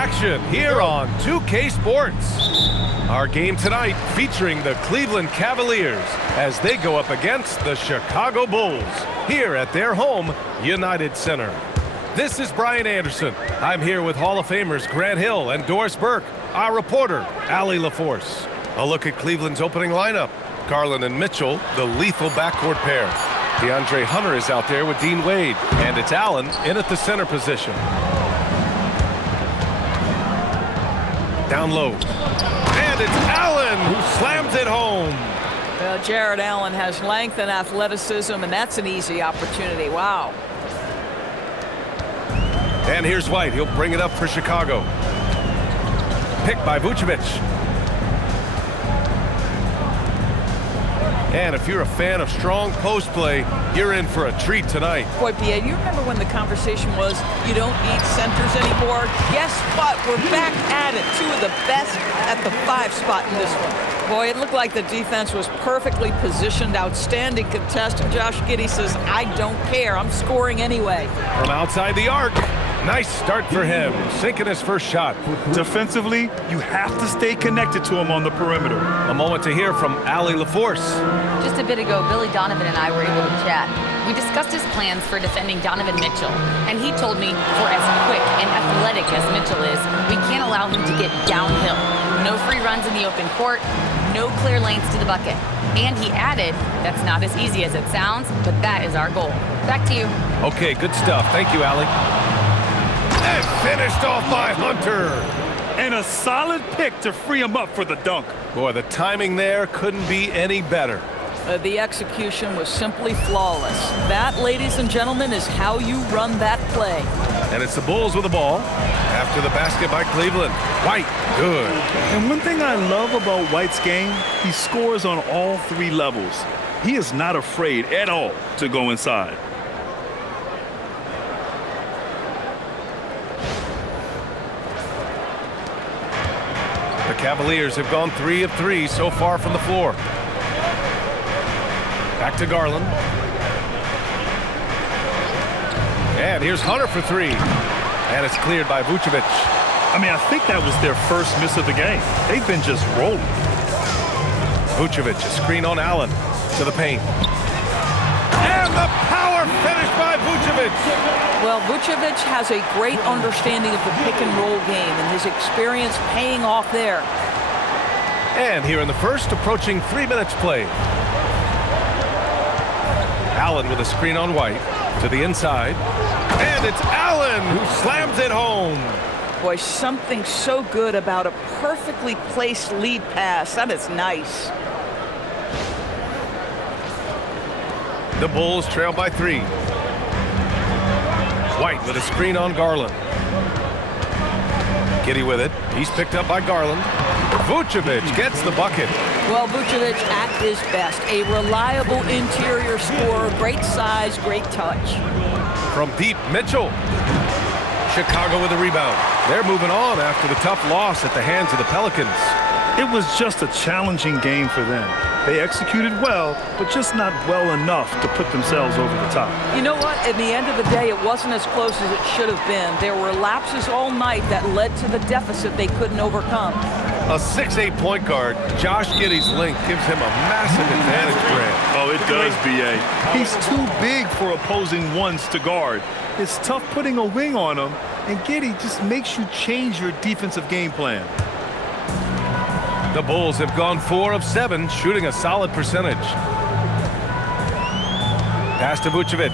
action here on 2K Sports. Our game tonight featuring the Cleveland Cavaliers as they go up against the Chicago Bulls here at their home, United Center. This is Brian Anderson. I'm here with Hall of Famers Grant Hill and Doris Burke, our reporter, Allie LaForce. A look at Cleveland's opening lineup. Garland and Mitchell, the lethal backcourt pair. DeAndre Hunter is out there with Dean Wade, and it's Allen in at the center position. Down low. And it's Allen who slams it home. Well, Jared Allen has length and athleticism, and that's an easy opportunity. Wow. And here's White. He'll bring it up for Chicago. Picked by Vucevic. And if you're a fan of strong post play, you're in for a treat tonight. Boy, B.A., you remember when the conversation was you don't need centers anymore? Guess what? We're back at it. Two of the best at the 5 spot in this one. Boy, it looked like the defense was perfectly positioned. Outstanding contest. And Josh Giddey says, I don't care. I'm scoring anyway. From outside the arc. Nice start for him, sinking his first shot. Defensively, you have to stay connected to him on the perimeter. A moment to hear from Allie LaForce. Just a bit ago, Billy Donovan and I were able to chat. We discussed his plans for defending Donovan Mitchell, and he told me for as quick and athletic as Mitchell is, we can't allow him to get downhill. No free runs in the open court, no clear lanes to the bucket. And he added, that's not as easy as it sounds, but that is our goal. Back to you. Okay, good stuff. Thank you, Allie. And finished off by Hunter. And a solid pick to free him up for the dunk. Boy, the timing there couldn't be any better. The execution was simply flawless. That, ladies and gentlemen, is how you run that play. And it's the Bulls with the ball after the basket by Cleveland. White, good. And one thing I love about White's game, he scores on all 3 levels. He is not afraid at all to go inside. The Cavaliers have gone 3 of 3 so far from the floor. Back to Garland. And here's Hunter for 3. And it's cleared by Vucevic. I mean, I think that was their first miss of the game. They've been just rolling. Vucevic, a screen on Allen to the paint. And the power finish by Vucevic. Well, Vucevic has a great understanding of the pick-and-roll game, and his experience paying off there. And here in the first, approaching 3 minutes played. Allen with a screen on White to the inside. And it's Allen who slams it home. Boy, something so good about a perfectly placed lead pass. That is nice. The Bulls trail by 3. White with a screen on Garland. Giddey with it. He's picked up by Garland. Vucevic gets the bucket. Well, Vucevic at his best. A reliable interior scorer. Great size, great touch. From deep, Mitchell. Chicago with a rebound. They're moving on after the tough loss at the hands of the Pelicans. It was just a challenging game for them. They executed well, but just not well enough to put themselves over the top. You know what? At the end of the day, it wasn't as close as it should have been. There were lapses all night that led to the deficit they couldn't overcome. A 6'8" point guard, Josh Giddey's length gives him a massive advantage, Grant. Oh, it does, B.A. He's too big for opposing ones to guard. It's tough putting a wing on him, and Giddey just makes you change your defensive game plan. The Bulls have gone 4 of 7, shooting a solid percentage. Pass to Vucevic.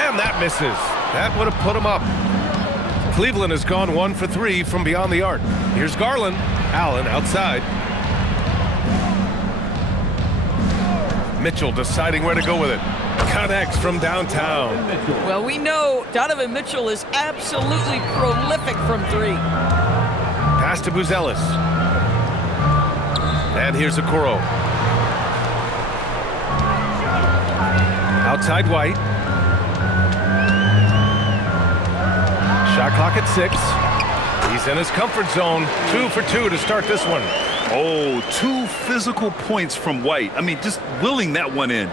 And that misses. That would have put him up. Cleveland has gone 1 for 3 from beyond the arc. Here's Garland. Allen outside. Mitchell deciding where to go with it. Connects from downtown. Well, we know Donovan Mitchell is absolutely prolific from 3. Pass to Buzelis. And here's Okoro. Outside White. Shot clock at 6. He's in his comfort zone. 2 for 2 to start this one. Oh, 2 physical points from White. I mean, just willing that one in.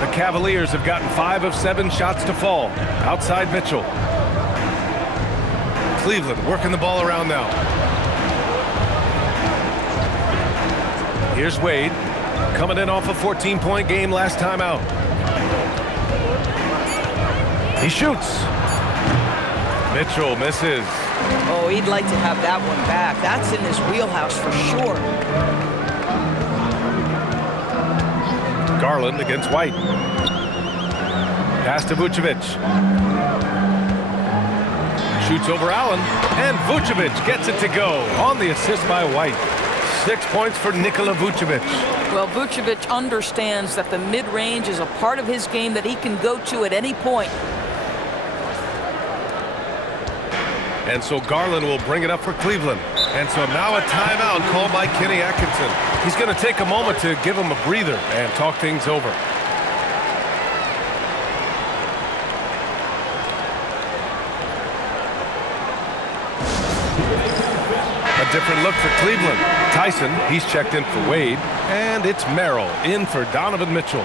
The Cavaliers have gotten 5 of 7 shots to fall. Outside Mitchell. Cleveland working the ball around now. Here's Wade. Coming in off a 14-point game last time out. He shoots. Mitchell misses. Oh, he'd like to have that one back. That's in his wheelhouse for sure. Garland against White. Pass to Vucevic. Shoots over Allen, and Vucevic gets it to go on the assist by White. 6 points for Nikola Vucevic. Well, Vucevic understands that the mid-range is a part of his game that he can go to at any point. And so Garland will bring it up for Cleveland. And so now a timeout called by Kenny Atkinson. He's going to take a moment to give him a breather and talk things over. A different look for Cleveland. Tyson, he's checked in for Wade. And it's Merrill in for Donovan Mitchell.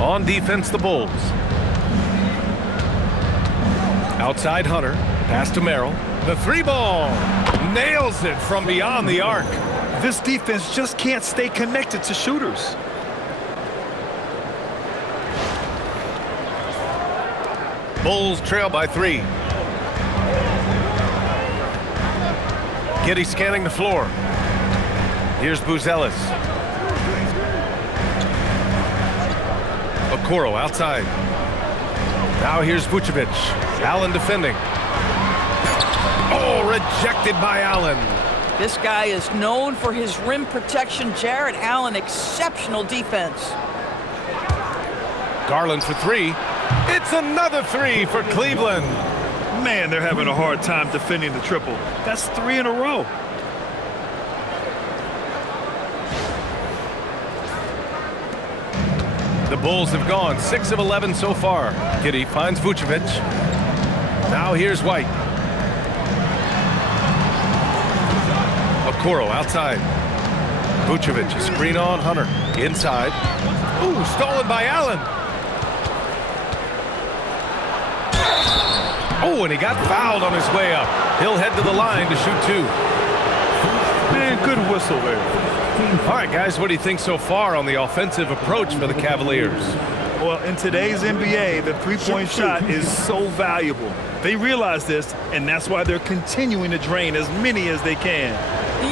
On defense, the Bulls. Outside Hunter. Pass to Merrill. The 3 ball. Nails it from beyond the arc. This defense just can't stay connected to shooters. Bulls trail by 3. Giddey scanning the floor. Here's Buzelis. Okoro outside. Now here's Vucevic. Allen defending. Oh, rejected by Allen. This guy is known for his rim protection. Jarrett Allen, exceptional defense. Garland for 3. It's another 3 for Cleveland. Man, they're having a hard time defending the triple. That's 3 in a row. The Bulls have gone 6 of 11 so far. Giddey finds Vucevic. Now here's White. Okoro outside. Vucevic, a screen on Hunter. Inside. Ooh, stolen by Allen. Oh, and he got fouled on his way up. He'll head to the line to shoot 2. Man, good whistle there. All right, guys, what do you think so far on the offensive approach for the Cavaliers? Well, in today's NBA, the 3-point shot is so valuable. They realize this, and that's why they're continuing to drain as many as they can.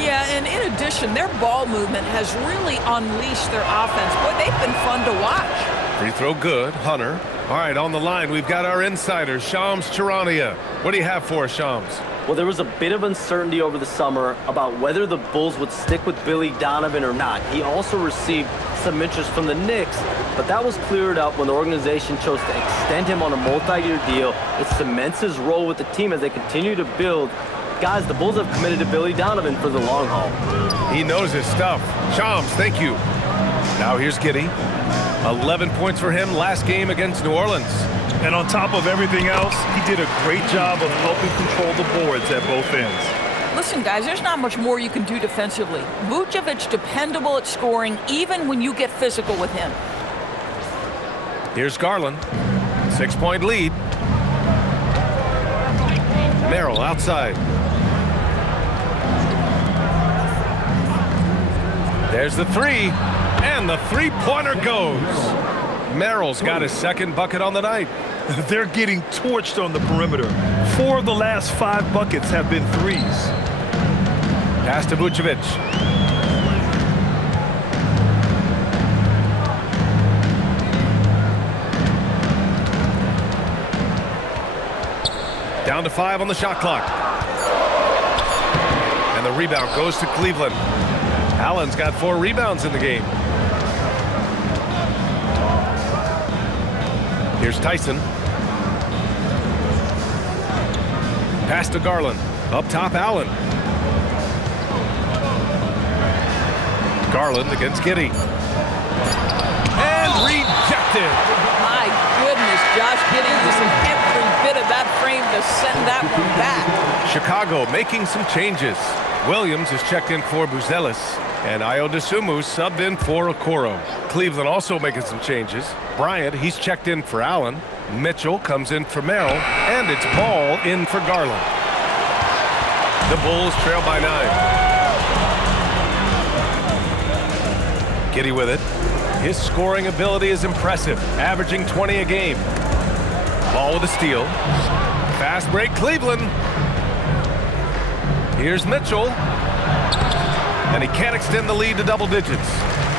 Yeah, and in addition, their ball movement has really unleashed their offense. Boy, they've been fun to watch. Free throw good. Hunter. All right, on the line, we've got our insider, Shams Charania. What do you have for us, Shams? Well, there was a bit of uncertainty over the summer about whether the Bulls would stick with Billy Donovan or not. He also received some interest from the Knicks, but that was cleared up when the organization chose to extend him on a multi-year deal. It cements his role with the team as they continue to build. Guys, the Bulls have committed to Billy Donovan for the long haul. He knows his stuff. Shams, thank you. Now here's Giddey. 11 points for him last game against New Orleans. And on top of everything else, he did a great job of helping control the boards at both ends. Listen, guys, there's not much more you can do defensively. Vucevic dependable at scoring even when you get physical with him. Here's Garland. 6-point lead. Merrill outside. There's the 3, and the 3-pointer goes. Merrill's got his second bucket on the night. They're getting torched on the perimeter. 4 of the last 5 buckets have been threes. Pass to Vucevic. Down to 5 on the shot clock. And the rebound goes to Cleveland. Allen's got 4 rebounds in the game. Here's Tyson. Pass to Garland. Up top, Allen. Garland against Giddey. And rejected. My goodness, Josh Giddey using every bit of that frame to send that one back. Chicago making some changes. Williams is checked in for Buzelis, and Ayo Dosunmu subbed in for Okoro. Cleveland also making some changes. Bryant, he's checked in for Allen. Mitchell comes in for Merrill, and it's Ball in for Garland. The Bulls trail by 9. Giddey with it. His scoring ability is impressive, averaging 20 a game. Ball with a steal. Fast break, Cleveland. Here's Mitchell. And he can't extend the lead to double digits.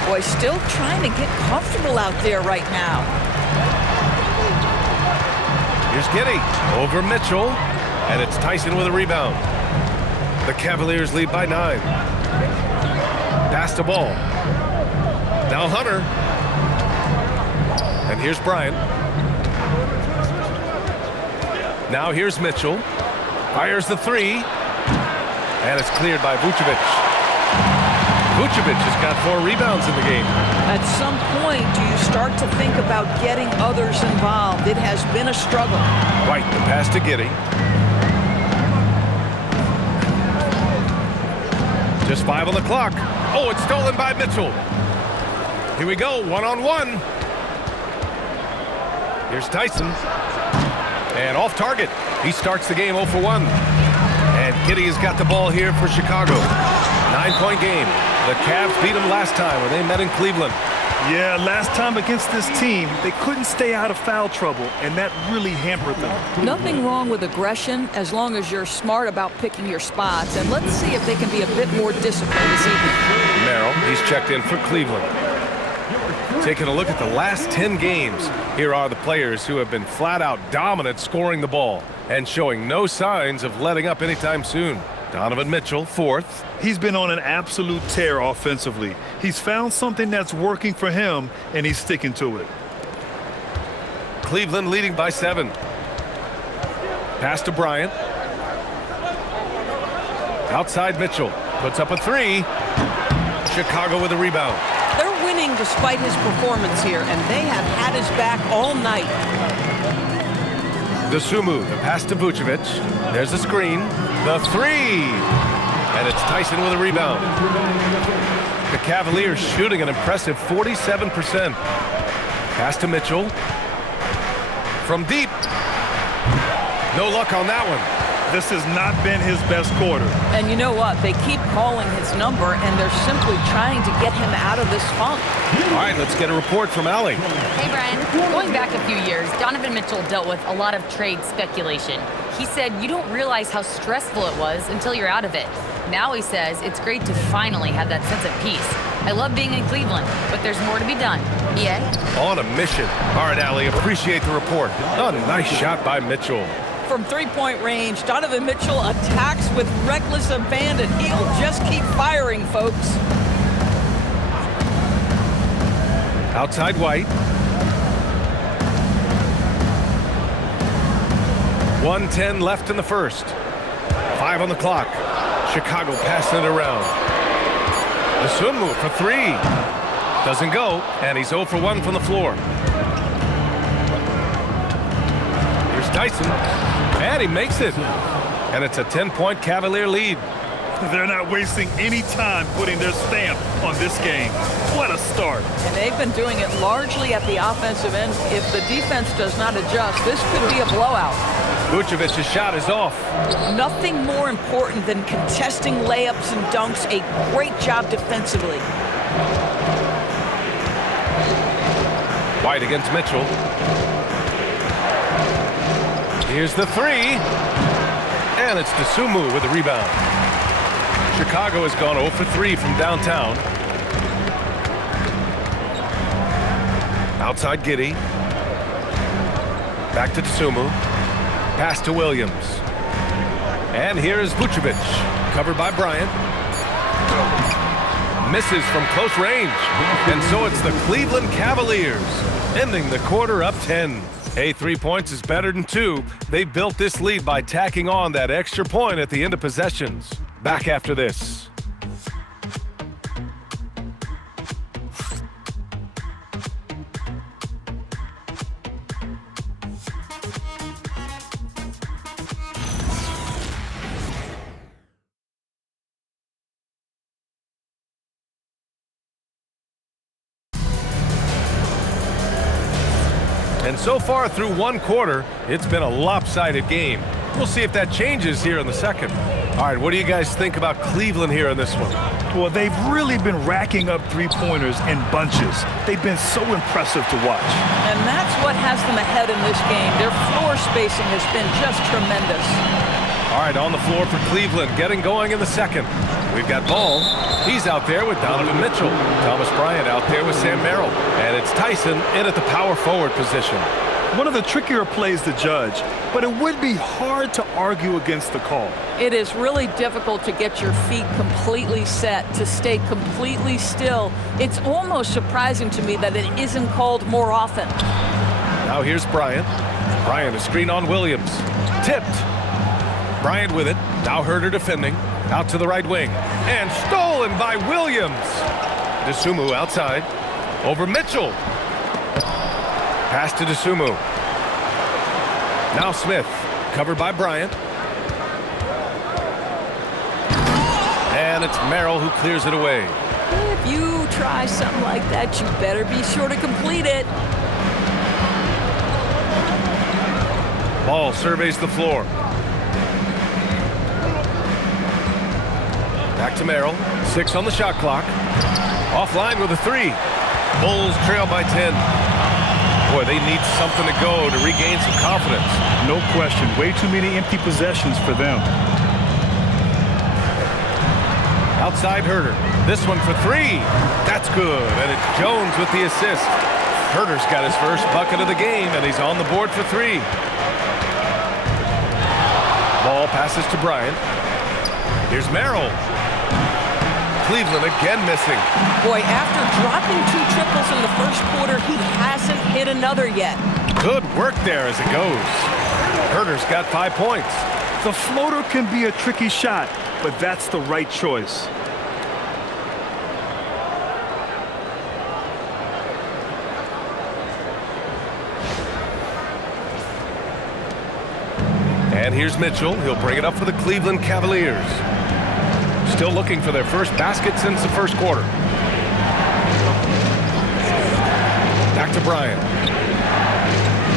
Boy, still trying to get comfortable out there right now. Here's Giddey over Mitchell. And it's Tyson with a rebound. The Cavaliers lead by 9. Pass to Ball. Now Hunter. And here's Bryant. Now here's Mitchell. Fires the 3. And it's cleared by Vucevic. Vucevic has got 4 rebounds in the game. At some point, do you start to think about getting others involved? It has been a struggle. White, the pass to Giddey. Just 5 on the clock. Oh, it's stolen by Mitchell. Here we go, one-on-one. Here's Tyson. And off target. He starts the game 0 for 1. And Giddey has got the ball here for Chicago. 9-point game. The Cavs beat them last time when they met in Cleveland. Yeah, last time against this team, they couldn't stay out of foul trouble, and that really hampered them. Nothing wrong with aggression as long as you're smart about picking your spots. And let's see if they can be a bit more disciplined this evening. Merrill, he's checked in for Cleveland. Taking a look at the last 10 games, here are the players who have been flat-out dominant scoring the ball and showing no signs of letting up anytime soon. Donovan Mitchell, 4th. He's been on an absolute tear offensively. He's found something that's working for him, and he's sticking to it. Cleveland leading by 7. Pass to Bryant. Outside Mitchell. Puts up a 3. Chicago with a rebound. They're winning despite his performance here, and they have had his back all night. Dosunmu, the pass to Vucevic. There's a screen. The 3. And it's Tyson with a rebound. The Cavaliers shooting an impressive 47%. Pass to Mitchell. From deep. No luck on that one. This has not been his best quarter. And you know what? They keep calling his number, and they're simply trying to get him out of this funk. All right, let's get a report from Allie. Hey, Brian. Going back a few years, Donovan Mitchell dealt with a lot of trade speculation. He said you don't realize how stressful it was until you're out of it. Now he says it's great to finally have that sense of peace. I love being in Cleveland, but there's more to be done. Yeah? On a mission. All right, Allie, appreciate the report. A nice shot by Mitchell. From three-point range, Donovan Mitchell attacks with reckless abandon. He'll just keep firing, folks. Outside White. 1:10 left in the first. 5 on the clock. Chicago passing it around. Dosunmu for 3. Doesn't go, and he's 0 for 1 from the floor. Here's Tyson, and he makes it. And it's a 10-point Cavalier lead. They're not wasting any time putting their stamp on this game. What a start. And they've been doing it largely at the offensive end. If the defense does not adjust, this could be a blowout. Vucevic's shot is off. Nothing more important than contesting layups and dunks. A great job defensively. White against Mitchell. Here's the 3. And it's Dosunmu with the rebound. Chicago has gone 0 for 3 from downtown. Outside Giddey. Back to Dosunmu. Pass to Williams. And here is Vucevic. Covered by Bryant. Misses from close range. And so it's the Cleveland Cavaliers ending the quarter up 10. Hey, 3 points is better than 2. They built this lead by tacking on that extra point at the end of possessions. Back after this. And so far through one quarter, it's been a lopsided game. We'll see if that changes here in the second. All right, what do you guys think about Cleveland here in this one? Well, they've really been racking up three-pointers in bunches. They've been so impressive to watch. And that's what has them ahead in this game. Their floor spacing has been just tremendous. All right, on the floor for Cleveland, getting going in the second. We've got Ball. He's out there with Donovan Mitchell. Thomas Bryant out there with Sam Merrill. And it's Tyson in at the power forward position. One of the trickier plays to judge, but it would be hard to argue against the call. It is really difficult to get your feet completely set, to stay completely still. It's almost surprising to me that it isn't called more often. Now here's Bryant. Bryant, a screen on Williams. Tipped. Bryant with it. Now Herter defending. Out to the right wing. And stolen by Williams. DeSumo outside. Over Mitchell. Pass to DeSumo. Now Smith. Covered by Bryant. And it's Merrill who clears it away. If you try something like that, you better be sure to complete it. Ball surveys the floor. Back to Merrill. 6 on the shot clock. Offline with a 3. Bulls trail by 10. Boy, they need something to go to regain some confidence. No question. Way too many empty possessions for them. Outside Herter. This one for 3. That's good. And it's Jones with the assist. Herter's got his first bucket of the game, and he's on the board for 3. Ball passes to Bryant. Here's Merrill. Cleveland again missing. Boy, after dropping 2 triples in the first quarter, he hasn't hit another yet. Good work there as it goes. Herter's got 5 points. The floater can be a tricky shot, but that's the right choice. And here's Mitchell. He'll bring it up for the Cleveland Cavaliers. Still looking for their first basket since the first quarter. Back to Bryant.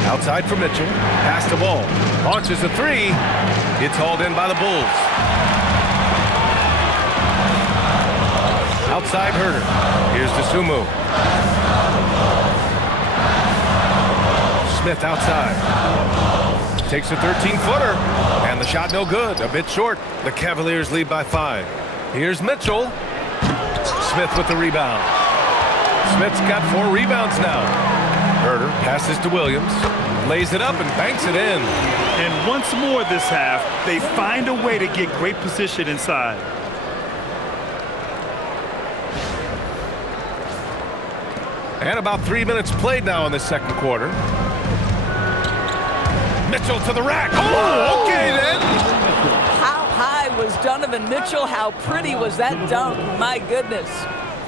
Outside for Mitchell. Pass to Ball. Launches a 3. It's hauled in by the Bulls. Outside Herter. Here's DeSumo. Smith outside. Takes a 13-footer. And the shot no good. A bit short. The Cavaliers lead by 5. Here's Mitchell. Smith with the rebound. Smith's got 4 rebounds now. Herter passes to Williams. Lays it up and banks it in. And once more this half, they find a way to get great position inside. And about 3 minutes played now in the second quarter. Mitchell to the rack. Oh, okay then. How high was Donovan Mitchell? How pretty was that dunk? My goodness.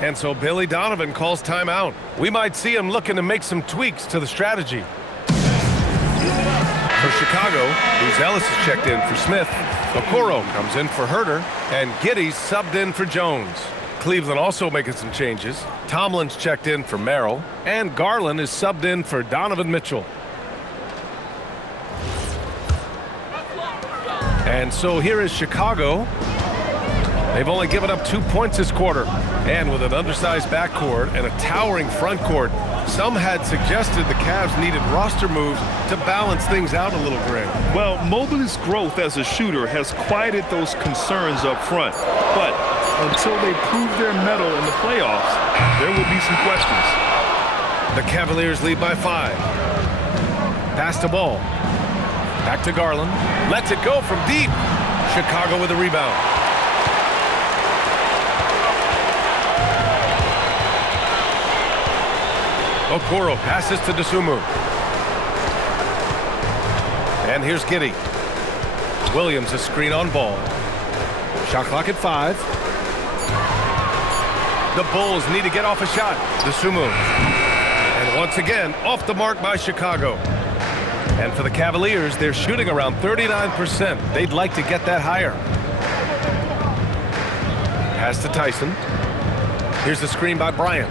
And so Billy Donovan calls timeout. We might see him looking to make some tweaks to the strategy. For Chicago, Bruce Ellis is checked in for Smith. Okoro comes in for Herter. And Giddey's subbed in for Jones. Cleveland also making some changes. Tomlin's checked in for Merrill. And Garland is subbed in for Donovan Mitchell. And so here is Chicago. They've only given up 2 points this quarter. And with an undersized backcourt and a towering front court, some had suggested the Cavs needed roster moves to balance things out a little, Greg. Well, Mobley's growth as a shooter has quieted those concerns up front. But until they prove their mettle in the playoffs, there will be some questions. The Cavaliers lead by 5. Pass to Ball. Back to Garland. Lets it go from deep. Chicago with a rebound. Okoro passes to DeSumo. And here's Giddey. Williams a screen on ball. Shot clock at 5. The Bulls need to get off a shot. Dosunmu. And once again, off the mark by Chicago. And for the Cavaliers, they're shooting around 39%. They'd like to get that higher. Pass to Tyson. Here's the screen by Bryant.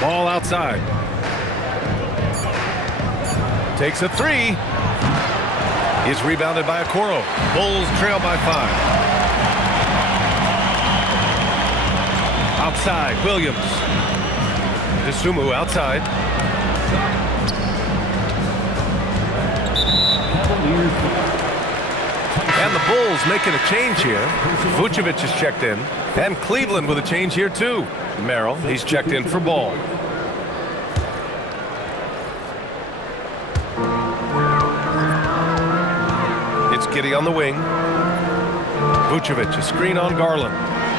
Ball outside. Takes a 3. He's rebounded by Okoro. Bulls trail by 5. Outside, Williams. Dosunmu outside. And the Bulls making a change here. Vucevic is checked in. And Cleveland with a change here too. Merrill, he's checked in for Ball. It's Giddey on the wing. Vucevic, a screen on Garland.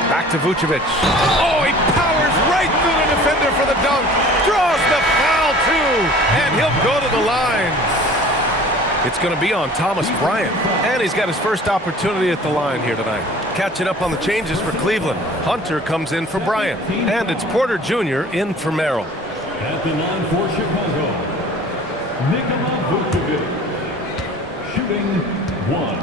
Back to Vucevic. Oh, he powers right through the defender for the dunk. Draws the foul too. And he'll go to the line. It's going to be on Thomas Bryant. And he's got his first opportunity at the line here tonight. Catching up on the changes for Cleveland. Hunter comes in for Bryant. And it's Porter Jr. in for Merrill. At the line for Chicago, Nikola Vucevic, shooting 1.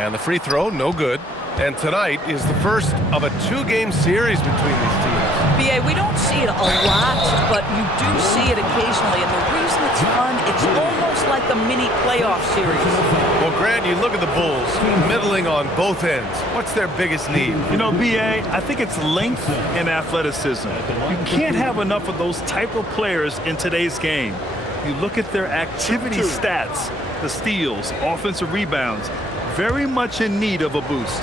And the free throw, no good. And tonight is the first of a 2-game series between these teams. B.A., we don't see it a lot, but you do see it occasionally. And the reason it's fun, it's almost like a mini playoff series. Well, Grant, you look at the Bulls, middling on both ends. What's their biggest need? You know, B.A., I think it's length and athleticism. You can't have enough of those type of players in today's game. You look at their activity stats, the steals, offensive rebounds, very much in need of a boost.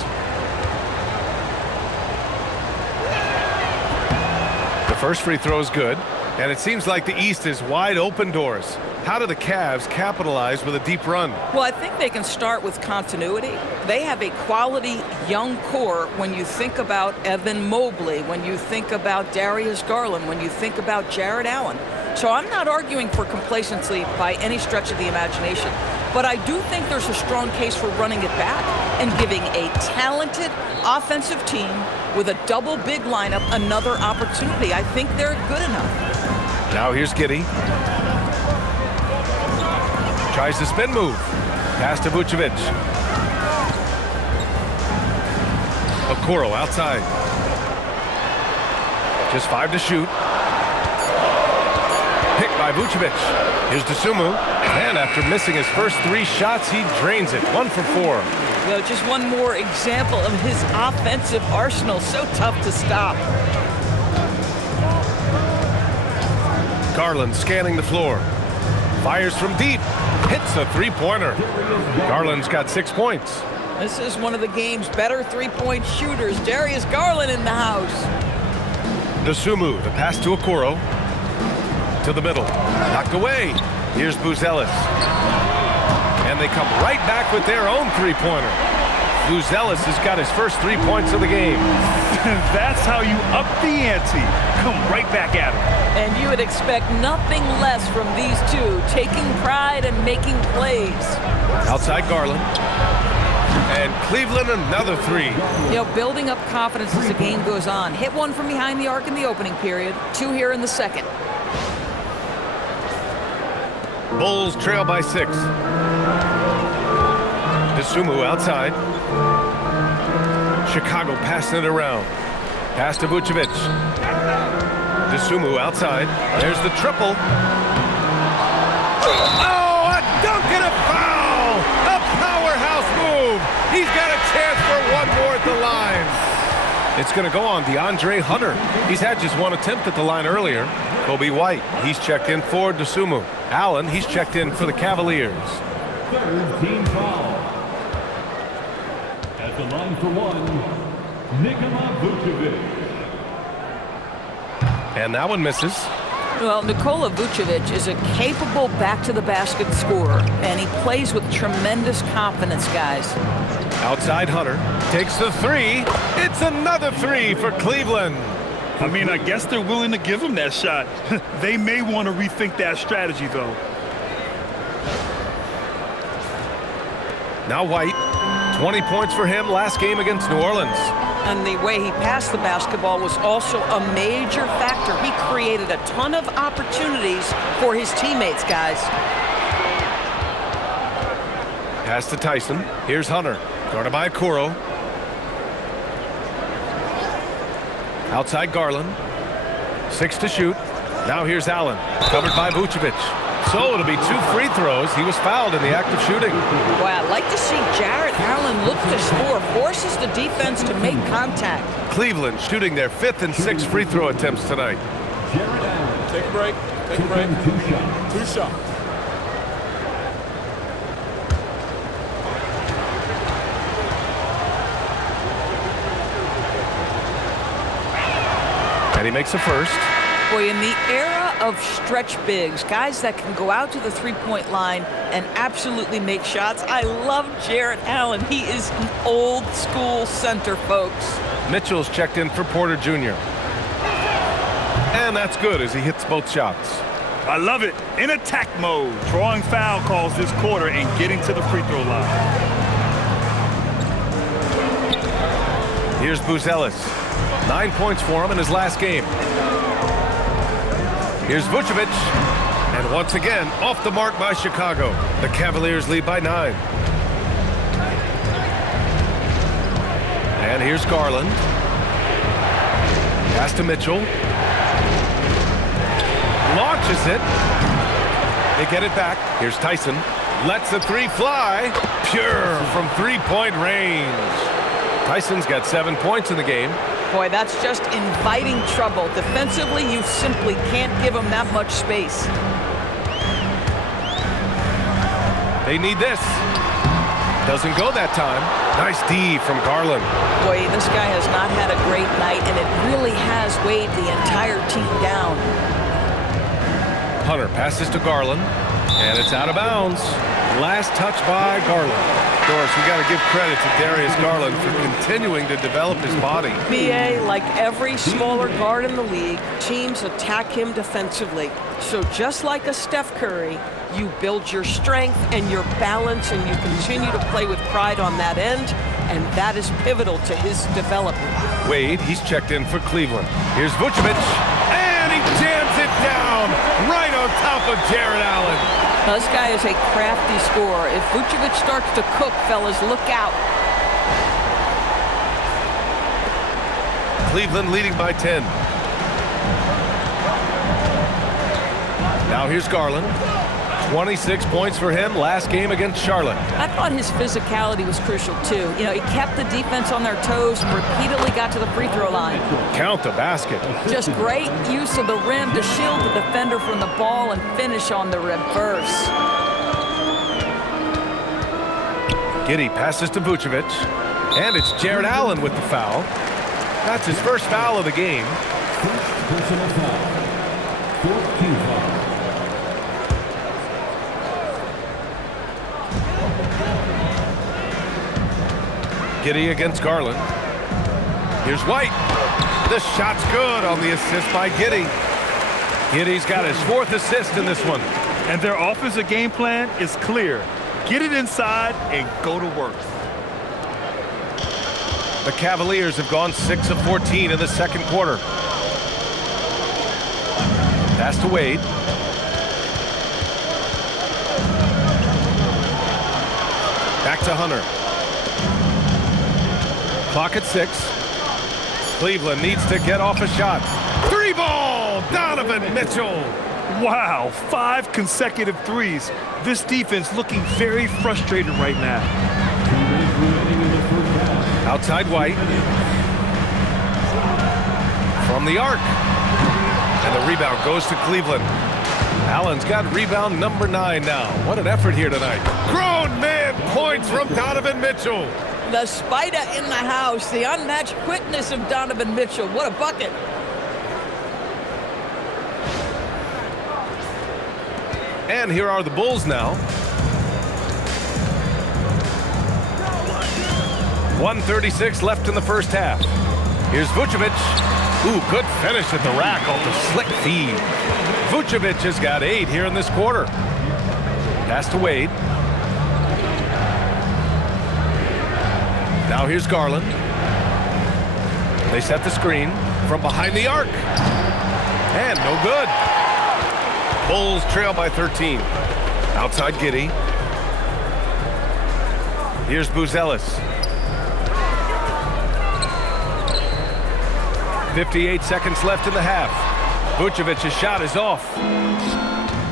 The first free throw is good, and it seems like the East is wide open doors. How do the Cavs capitalize with a deep run? Well, I think they can start with continuity. They have a quality young core when you think about Evan Mobley, when you think about Darius Garland, when you think about Jared Allen. So I'm not arguing for complacency by any stretch of the imagination, but I do think there's a strong case for running it back and giving a talented offensive team with a double big lineup another opportunity. I think they're good enough. Now here's Giddey. Tries the spin move. Pass to Vucevic. Okoro outside. Just 5 to shoot. Picked by Vucevic. Here's Dosunmu. And after missing his first 3 shots, he drains it. 1 for 4. You know, just one more example of his offensive arsenal. So tough to stop. Garland scanning the floor. Fires from deep. Hits a 3-pointer. Garland's got 6 points. This is one of the game's better 3-point shooters. Darius Garland in the house. Dosunmu, the pass to Okoro. To the middle. Knocked away. Here's Buzelis. And they come right back with their own 3-pointer. Buzelis has got his first 3 points of the game. That's how you up the ante. Come right back at him. And you would expect nothing less from these two, taking pride and making plays. Outside Garland. And Cleveland another 3. You know, building up confidence as the game goes on. Hit one from behind the arc in the opening period, 2 here in the second. Bulls trail by 6. Dosunmu outside. Chicago passing it around. Pass to Vucevic. Dosunmu outside. There's the triple. Oh, a dunk and a foul! A powerhouse move! He's got a chance for one more at the line. It's going to go on DeAndre Hunter. He's had just 1 attempt at the line earlier. Kobe White, he's checked in for Dosunmu. Allen, he's checked in for the Cavaliers. 3rd team foul. At the line for 1, Nikola Vucevic. And that one misses. Well, Nikola Vucevic is a capable back-to-the-basket scorer, and he plays with tremendous confidence, guys. Outside Hunter takes the 3. It's another 3 for Cleveland. I mean, I guess they're willing to give him that shot. They may want to rethink that strategy, though. Now White, 20 points for him last game against New Orleans. And the way he passed the basketball was also a major factor. He created a ton of opportunities for his teammates, guys. Pass to Tyson. Here's Hunter. Guarded by Okoro. Outside Garland. 6 to shoot. Now here's Allen. Covered by Vucevic. So it'll be 2 free throws. He was fouled in the act of shooting. Boy, I'd like to see Jarrett Allen look to score. Forces the defense to make contact. Cleveland shooting their 5th and 6th free throw attempts tonight. Take a break. Take a break. 2 shots. And he makes a first. Boy, in the era of stretch bigs, guys that can go out to the three-point line and absolutely make shots, I love Jarrett Allen. He is an old school center, folks. Mitchell's checked in for Porter Jr. And that's good as he hits both shots. I love it. In attack mode, drawing foul calls this quarter and getting to the free throw line. Here's Buzelis. 9 points for him in his last game. Here's Vucevic. And once again, off the mark by Chicago. The Cavaliers lead by 9. And here's Garland. Pass to Mitchell. Launches it. They get it back. Here's Tyson. Lets the 3 fly. Pure from 3-point range. Tyson's got 7 points in the game. Boy, that's just inviting trouble. Defensively, you simply can't give him that much space. They need this. Doesn't go that time. Nice D from Garland. Boy, this guy has not had a great night, and it really has weighed the entire team down. Hunter passes to Garland, and it's out of bounds. Last touch by Garland. Doris, we got to give credit to Darius Garland for continuing to develop his body. BA, like every smaller guard in the league, teams attack him defensively. So just like a Steph Curry, you build your strength and your balance, and you continue to play with pride on that end, and that is pivotal to his development. Wade, he's checked in for Cleveland. Here's Vucevic, and he jams it down right on top of Jarrett Allen. Now, this guy is a crafty scorer. If Vucevic starts to cook, fellas, look out. Cleveland leading by 10. Now here's Garland. 26 points for him last game against Charlotte. I thought his physicality was crucial, too. You know, he kept the defense on their toes and repeatedly got to the free throw line. Count the basket. Just great use of the rim to shield the defender from the ball and finish on the reverse. Giddey passes to Vucevic, and it's Jarrett Allen with the foul. That's his first foul of the game. First personal foul. 14 foul. Giddey against Garland. Here's White. The shot's good on the assist by Giddey. Giddey's got his 4th assist in this one. And their offensive game plan is clear. Get it inside and go to work. The Cavaliers have gone 6 of 14 in the second quarter. Pass to Wade. Back to Hunter. Clock at 6. Cleveland needs to get off a shot. 3-ball, Donovan Mitchell. Wow, 5 consecutive threes. This defense looking very frustrated right now. 2 minutes remaining in the first half. Outside White. From the arc. And the rebound goes to Cleveland. Allen's got rebound number 9 now. What an effort here tonight. Grown man points from Donovan Mitchell. The spider in the house, the unmatched quickness of Donovan Mitchell. What a bucket. And here are the Bulls now. 1:36 left in the first half. Here's Vucevic. Ooh, good finish at the rack off the slick feed. Vucevic has got 8 here in this quarter. Pass to Wade. Now here's Garland. They set the screen from behind the arc. And no good. Bulls trail by 13. Outside Giddey. Here's Buzelis. 58 seconds left in the half. Vucevic's shot is off.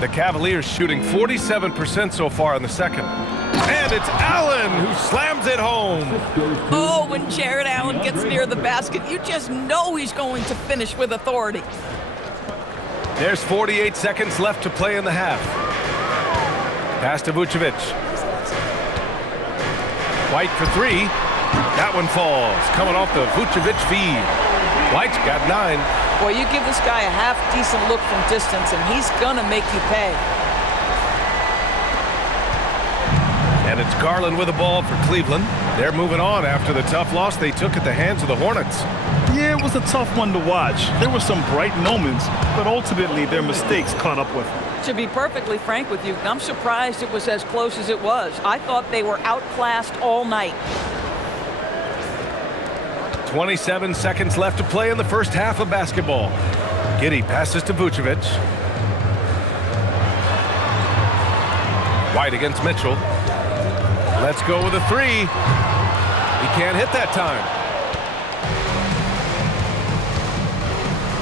The Cavaliers shooting 47% so far in the second. And it's Allen who slams it home. Oh, when Jared Allen gets near the basket, you just know he's going to finish with authority. There's 48 seconds left to play in the half. Pass to Vucevic. White for 3. That one falls, coming off the Vucevic feed. White's got 9. Boy, you give this guy a half-decent look from distance, and he's gonna make you pay. And it's Garland with the ball for Cleveland. They're moving on after the tough loss they took at the hands of the Hornets. Yeah, it was a tough one to watch. There were some bright moments, but ultimately their mistakes caught up with them. To be perfectly frank with you, I'm surprised it was as close as it was. I thought they were outclassed all night. 27 seconds left to play in the first half of basketball. Giddey passes to Vucevic. White against Mitchell. Let's go with a 3. He can't hit that time.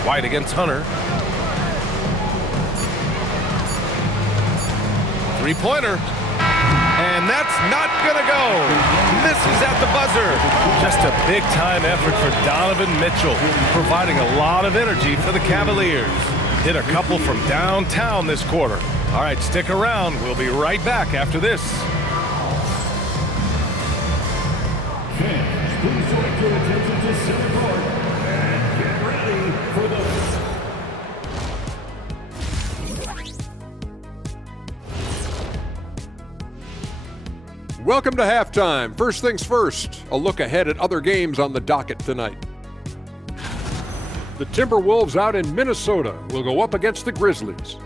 White against Hunter. 3-pointer. And that's not gonna go. Misses at the buzzer. Just a big-time effort for Donovan Mitchell, providing a lot of energy for the Cavaliers. Hit a couple from downtown this quarter. All right, stick around. We'll be right back after this. Fans, please direct your attention to center court and get ready for the... Welcome to halftime. First things first, a look ahead at other games on the docket tonight. The Timberwolves out in Minnesota will go up against the Grizzlies.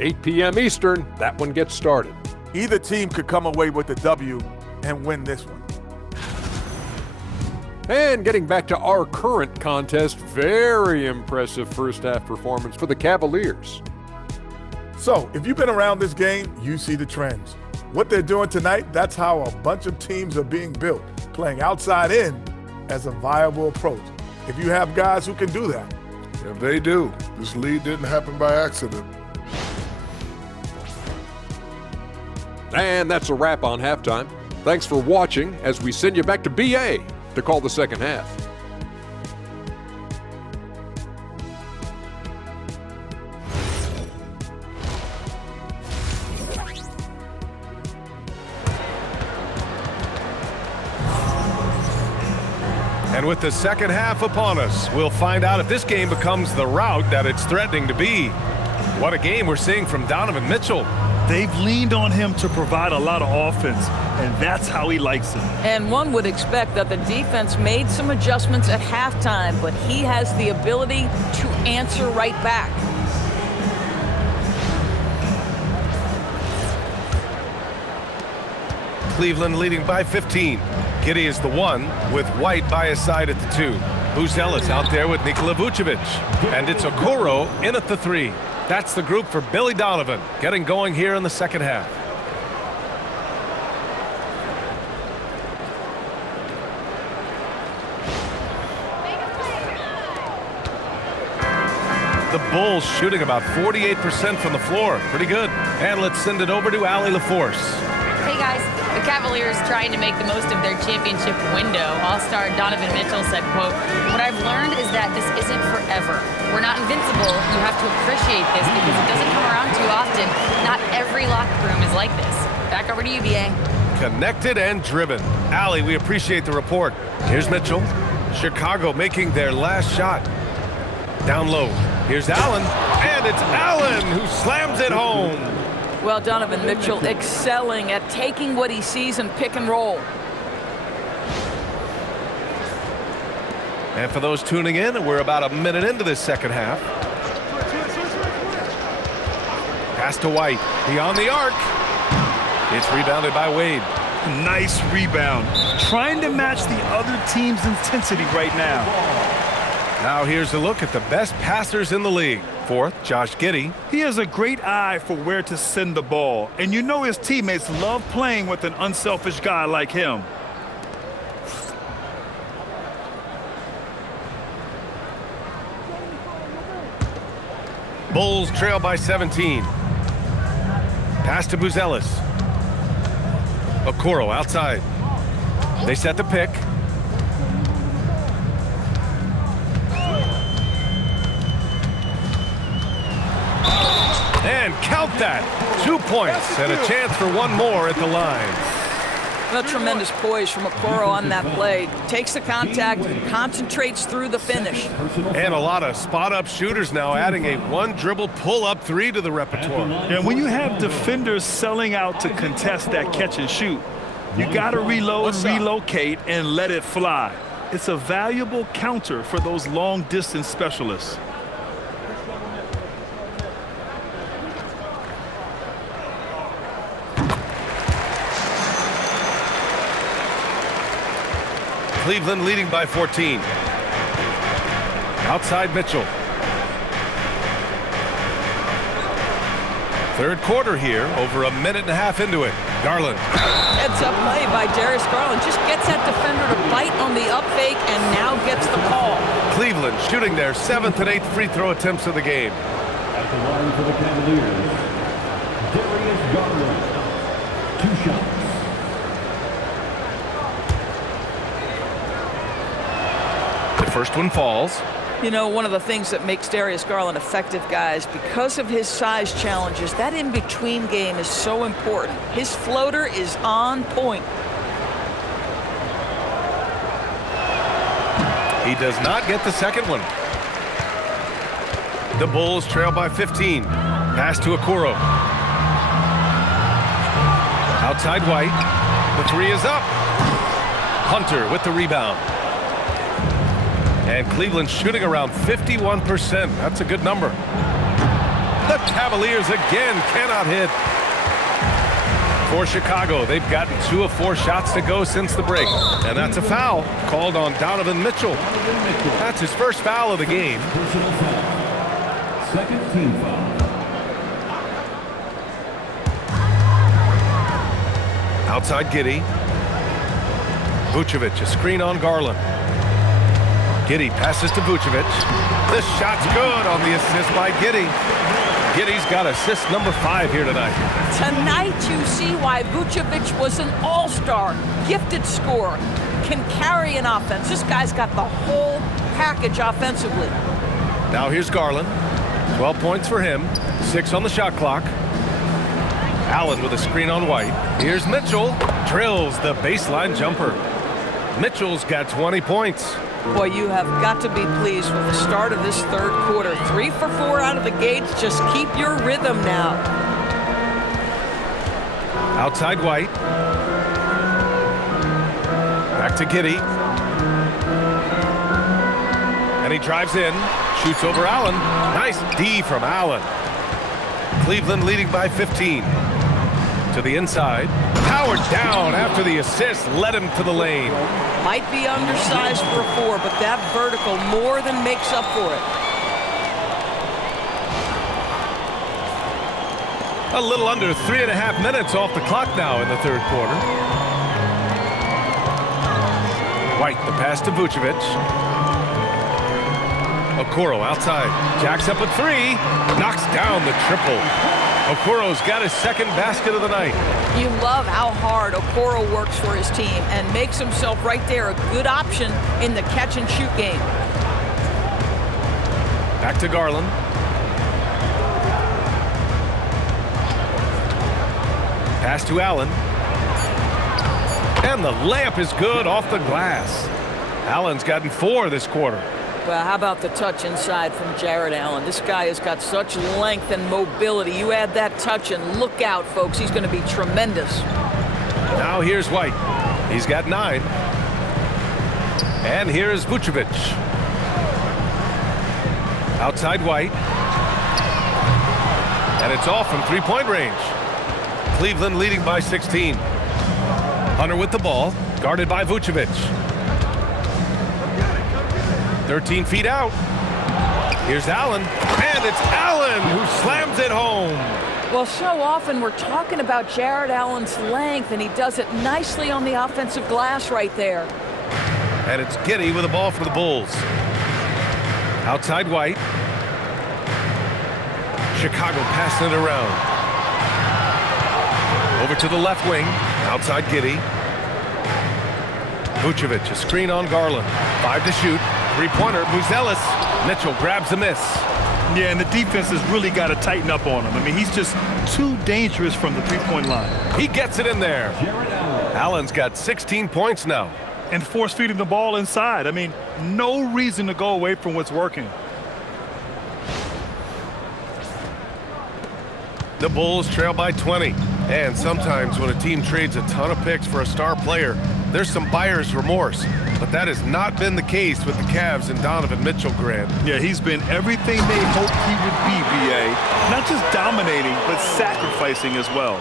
8 p.m. Eastern, that one gets started. Either team could come away with the W and win this one. And getting back to our current contest, very impressive first half performance for the Cavaliers. So, if you've been around this game, you see the trends. What they're doing tonight, that's how a bunch of teams are being built, playing outside in as a viable approach. If you have guys who can do that. Yeah, they do. This lead didn't happen by accident. And that's a wrap on halftime. Thanks for watching as we send you back to BA to call the second half. And with the second half upon us, we'll find out if this game becomes the rout that it's threatening to be. What a game we're seeing from Donovan Mitchell. They've leaned on him to provide a lot of offense, and that's how he likes it. And one would expect that the defense made some adjustments at halftime, but he has the ability to answer right back. Cleveland leading by 15. Giddey is the 1 with White by his side at the 2. Buzelis out there with Nikola Vucevic. And it's Okoro in at the 3. That's the group for Billy Donovan, getting going here in the second half. The Bulls shooting about 48% from the floor. Pretty good. And let's send it over to Allie LaForce. Hey guys, the Cavaliers trying to make the most of their championship window. All-star Donovan Mitchell said, quote, "What I've learned is that this isn't forever. We're not invincible. You have to appreciate this because it doesn't come around too often. Not every locker room is like this." Back over to you, BA. Connected and driven. Allie, we appreciate the report. Here's Mitchell. Chicago making their last shot. Down low. Here's Allen. And it's Allen who slams it home. Well, Donovan Mitchell excelling at taking what he sees and pick and roll. And for those tuning in, we're about a minute into this second half. Pass to White, beyond the arc. It's rebounded by Wade. Nice rebound. Trying to match the other team's intensity right now. Now here's a look at the best passers in the league. Fourth, Josh Giddey. He has a great eye for where to send the ball, and you know his teammates love playing with an unselfish guy like him. Bulls trail by 17. Pass to Buzelis. Okoro outside. They set the pick. And count that. 2 points and a chance for one more at the line. A tremendous poise from Okoro on that play. Takes the contact, concentrates through the finish. And a lot of spot-up shooters now adding a one-dribble pull-up three to the repertoire. And when you have defenders selling out to contest that catch and shoot, you got to reload, relocate, and let it fly. It's a valuable counter for those long-distance specialists. Cleveland leading by 14. Outside Mitchell. Third quarter here, over a minute and a half into it. Garland. Heads-up play by Darius Garland. Just gets that defender to bite on the up fake and now gets the call. Cleveland shooting their 7th and 8th free throw attempts of the game. At the line for the Cavaliers, Darius Garland. 2 shots. The first one falls. You know, one of the things that makes Darius Garland effective, guys, because of his size challenges, that in-between game is so important. His floater is on point. He does not get the second one. The Bulls trail by 15. Pass to Okoro. Outside White. The three is up. Hunter with the rebound. And Cleveland shooting around 51%. That's a good number. The Cavaliers again cannot hit. For Chicago, they've gotten 2 of 4 shots to go since the break. And that's a foul called on Donovan Mitchell. That's his first foul of the game. Personal foul. Second team foul. Outside Giddey. Vucevic, a screen on Garland. Giddey passes to Vucevic. The shot's good on the assist by Giddey. Giddey's got assist number 5 here tonight. Tonight you see why Vucevic was an all-star, gifted scorer, can carry an offense. This guy's got the whole package offensively. Now here's Garland. 12 points for him. 6 on the shot clock. Allen with a screen on White. Here's Mitchell. Drills the baseline jumper. Mitchell's got 20 points. Boy, you have got to be pleased with the start of this third quarter. 3 for 4 out of the gates. Just keep your rhythm now. Outside White. Back to Giddey. And he drives in. Shoots over Allen. Nice D from Allen. Cleveland leading by 15. To the inside. Powered down after the assist led him to the lane. Might be undersized for a 4, but that vertical more than makes up for it. A little under 3.5 minutes off the clock now in the third quarter. White, the pass to Vucevic. Okoro outside. Jacks up a 3. Knocks down the triple. Okoro's got his second basket of the night. You love how hard Okoro works for his team and makes himself right there a good option in the catch-and-shoot game. Back to Garland. Pass to Allen. And the layup is good off the glass. Allen's gotten 4 this quarter. Well, how about the touch inside from Jared Allen? This guy has got such length and mobility. You add that touch and look out, folks. He's going to be tremendous. Now here's White. He's got 9. And here's Vucevic. Outside White. And it's off from three-point range. Cleveland leading by 16. Hunter with the ball, guarded by Vucevic. 13 feet out. Here's Allen, and it's Allen who slams it home. Well, so often we're talking about Jared Allen's length, and he does it nicely on the offensive glass right there. And it's Giddey with the ball for the Bulls. Outside White. Chicago passing it around. Over to the left wing. Outside Giddey. Vucevic, a screen on Garland. 5 to shoot. Three-pointer, Buzelis. Mitchell grabs a miss. Yeah, and the defense has really got to tighten up on him. I mean, he's just too dangerous from the three-point line. He gets it in there. Allen's got 16 points now. And force-feeding the ball inside. I mean, no reason to go away from what's working. The Bulls trail by 20. And sometimes when a team trades a ton of picks for a star player, there's some buyer's remorse. But that has not been the case with the Cavs and Donovan Mitchell, Grant. Yeah, he's been everything they hoped he would be, BA. Not just dominating, but sacrificing as well.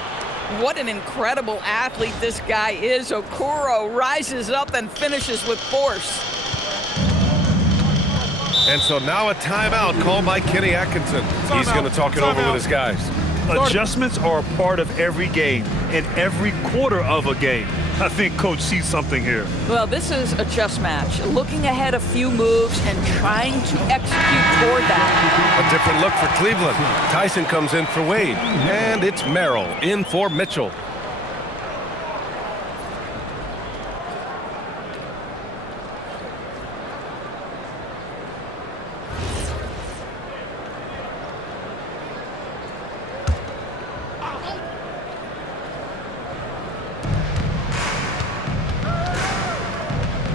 What an incredible athlete this guy is. Okoro rises up and finishes with force. And so now a timeout called by Kenny Atkinson. He's going to talk it over with his guys. Adjustments are a part of every game and every quarter of a game. I think Coach sees something here. Well, this is a chess match. Looking ahead a few moves and trying to execute toward that. A different look for Cleveland. Tyson comes in for Wade. And it's Merrill in for Mitchell.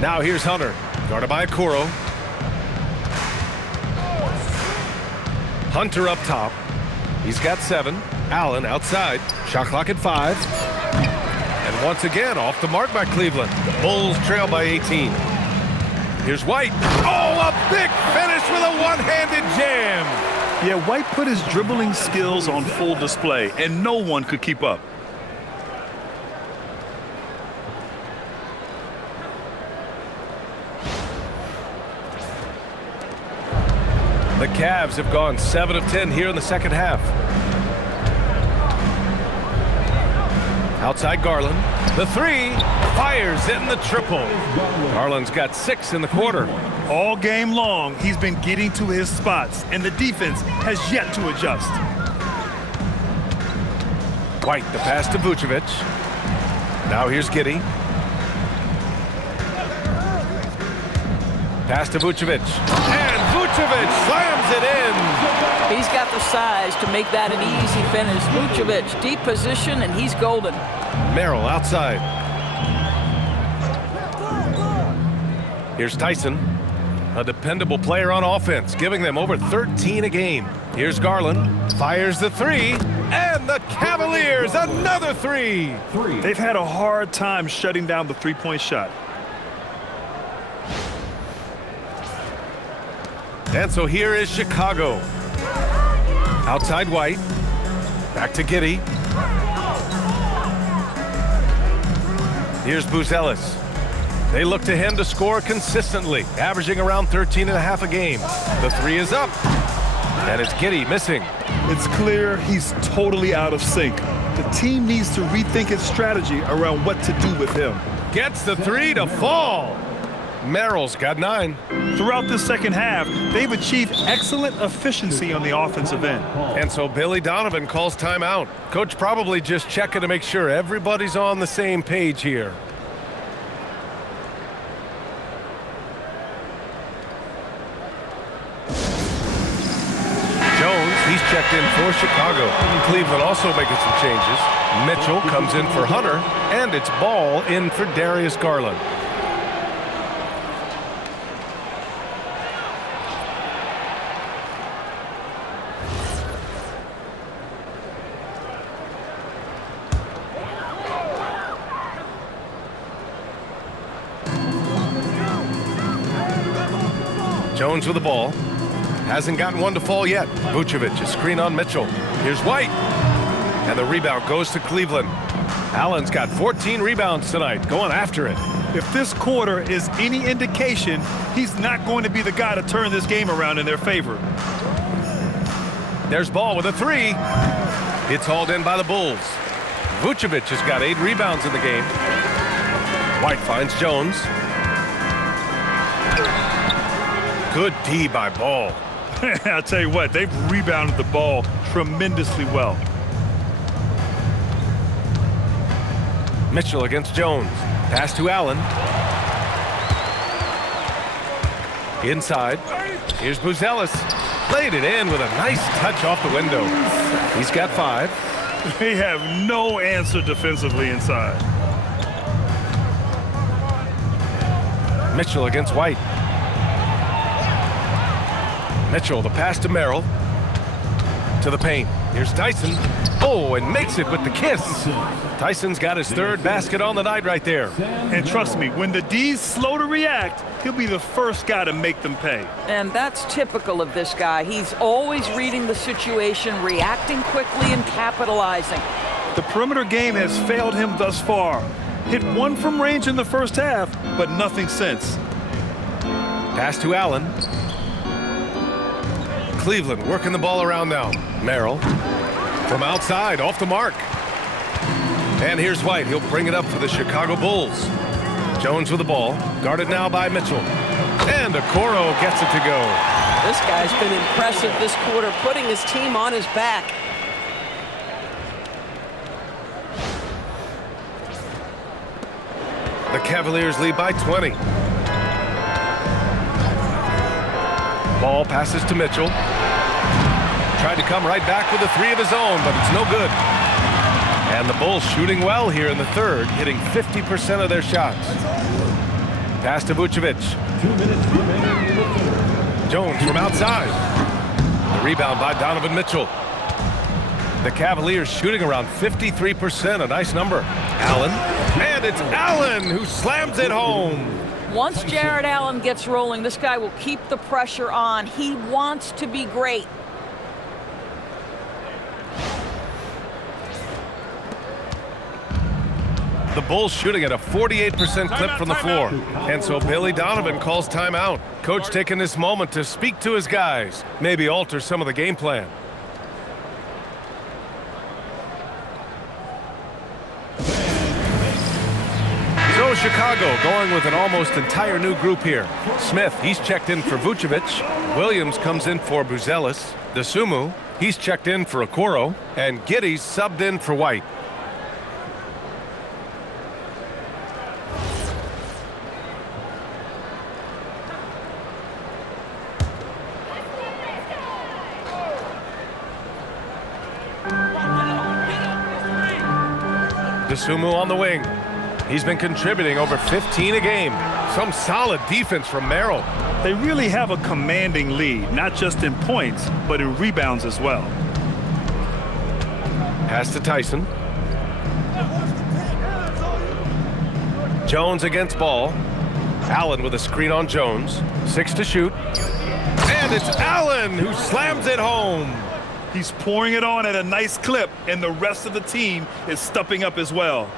Now here's Hunter, guarded by Okoro. Hunter up top. He's got 7. Allen outside. Shot clock at 5. And once again, off the mark by Cleveland. Bulls trail by 18. Here's White. Oh, a big finish with a one-handed jam. Yeah, White put his dribbling skills on full display, and no one could keep up. The Cavs have gone 7 of 10 here in the second half. Outside Garland. The 3 fires in the triple. Garland's got 6 in the quarter. All game long, he's been getting to his spots, and the defense has yet to adjust. White, the pass to Vucevic. Now here's Giddey. Pass to Vucevic. And Vucevic slams it in. He's got the size to make that an easy finish. Vucevic, deep position, and he's golden. Merrill outside. Here's Tyson, a dependable player on offense, giving them over 13 a game. Here's Garland, fires the 3, and the Cavaliers, another 3. They've had a hard time shutting down the three-point shot. And so here is Chicago. Outside White. Back to Giddey. Here's Buzelis. They look to him to score consistently, averaging around 13.5 a game. The 3 is up. And it's Giddey missing. It's clear he's totally out of sync. The team needs to rethink its strategy around what to do with him. Gets the 3 to fall. Merrill's got 9. Throughout the second half, they've achieved excellent efficiency on the offensive end. And so Billy Donovan calls timeout. Coach probably just checking to make sure everybody's on the same page here. Jones, he's checked in for Chicago. Cleveland also making some changes. Mitchell comes in for Hunter, and it's Ball in for Darius Garland. Jones with the ball. Hasn't gotten one to fall yet. Vucevic, a screen on Mitchell. Here's White. And the rebound goes to Cleveland. Allen's got 14 rebounds tonight, going after it. If this quarter is any indication, he's not going to be the guy to turn this game around in their favor. There's Ball with a three. It's hauled in by the Bulls. Vucevic has got 8 rebounds in the game. White finds Jones. Good D by Ball. I'll tell you what, they've rebounded the ball tremendously well. Mitchell against Jones. Pass to Allen. Inside. Here's Buzelis. Laid it in with a nice touch off the window. He's got 5. They have no answer defensively inside. Mitchell against White. Mitchell, the pass to Merrill. To the paint. Here's Tyson. Oh, and makes it with the kiss. Tyson's got his 3rd basket on the night right there. And trust me, when the D's slow to react, he'll be the first guy to make them pay. And that's typical of this guy. He's always reading the situation, reacting quickly and capitalizing. The perimeter game has failed him thus far. Hit 1 from range in the first half, but nothing since. Pass to Allen. Cleveland working the ball around now. Merrill from outside, off the mark. And here's White. He'll bring it up for the Chicago Bulls. Jones with the ball, guarded now by Mitchell. And Okoro gets it to go. This guy's been impressive this quarter, putting his team on his back. The Cavaliers lead by 20. Ball passes to Mitchell. Tried to come right back with a 3 of his own, but it's no good. And the Bulls shooting well here in the 3rd, hitting 50% of their shots. Pass to Vucevic. 2 minutes remaining in the 3rd. Jones from outside. The rebound by Donovan Mitchell. The Cavaliers shooting around 53%, a nice number. Allen, and it's Allen who slams it home. Once Jared Allen gets rolling, this guy will keep the pressure on. He wants to be great. The Bulls shooting at a 48% clip from the floor. And so Billy Donovan calls timeout. Coach taking this moment to speak to his guys, maybe alter some of the game plan. So Chicago going with an almost entire new group here. Smith, he's checked in for Vucevic. Williams comes in for Buzelis. Dosunmu, he's checked in for Okoro. And Giddey's subbed in for White. Dosunmu on the wing. He's been contributing over 15 a game. Some solid defense from Merrill. They really have a commanding lead, not just in points, but in rebounds as well. Pass to Tyson. Jones against Ball. Allen with a screen on Jones. 6 to shoot. And it's Allen who slams it home. He's pouring it on at a nice clip, and the rest of the team is stepping up as well.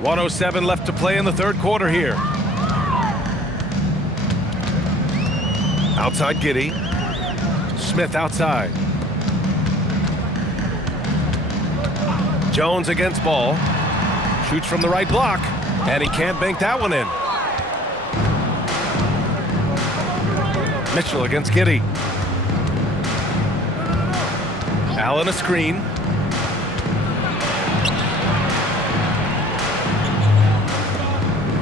.107 left to play in the 3rd quarter here. Outside Giddey. Smith outside. Jones against Ball. Shoots from the right block, and he can't bank that one in. Mitchell against Giddey. Allen a screen.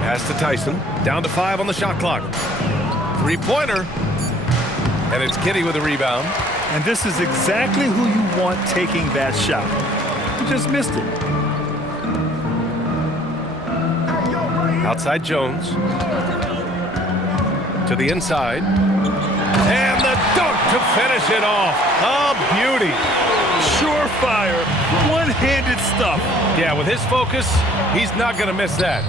Pass to Tyson. Down to 5 on the shot clock. 3-pointer. And it's Giddey with a rebound. And this is exactly who you want taking that shot. He just missed it. Outside Jones. To the inside. And the dunk to finish it off. A beauty. Surefire, one-handed stuff. Yeah, with his focus, he's not going to miss that.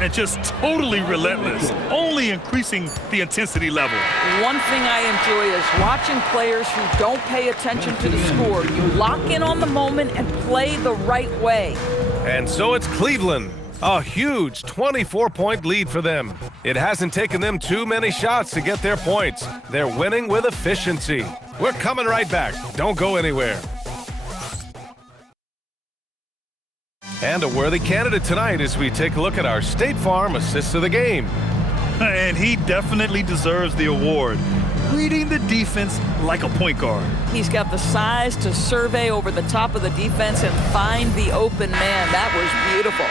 and just totally relentless, only increasing the intensity level. One thing I enjoy is watching players who don't pay attention to the score. You lock in on the moment and play the right way. And so it's Cleveland. A huge 24-point lead for them. It hasn't taken them too many shots to get their points. They're winning with efficiency. We're coming right back. Don't go anywhere. And a worthy candidate tonight as we take a look at our State Farm Assist of the Game. And he definitely deserves the award. Reading the defense like a point guard. He's got the size to survey over the top of the defense and find the open man. That was beautiful.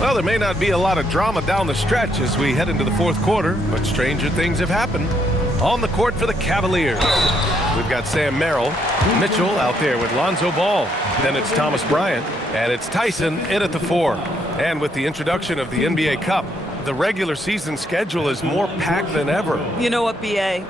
Well, there may not be a lot of drama down the stretch as we head into the fourth quarter, but stranger things have happened. On the court for the Cavaliers, we've got Sam Merrill, Mitchell out there with Lonzo Ball. Then it's Thomas Bryant, and it's Tyson in at the 4. And with the introduction of the NBA Cup, the regular season schedule is more packed than ever. You know what, B.A.?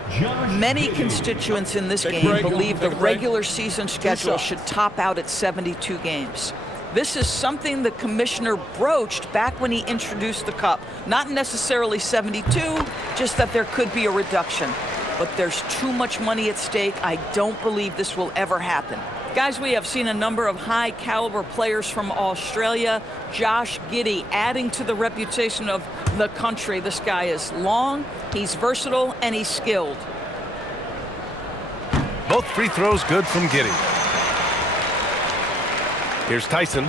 Many constituents in this game believe the regular season schedule should top out at 72 games. This is something the commissioner broached back when he introduced the Cup. Not necessarily 72, just that there could be a reduction. But there's too much money at stake. I don't believe this will ever happen. Guys, we have seen a number of high-caliber players from Australia. Josh Giddey adding to the reputation of the country. This guy is long, he's versatile, and he's skilled. Both free throws good from Giddey. Here's Tyson.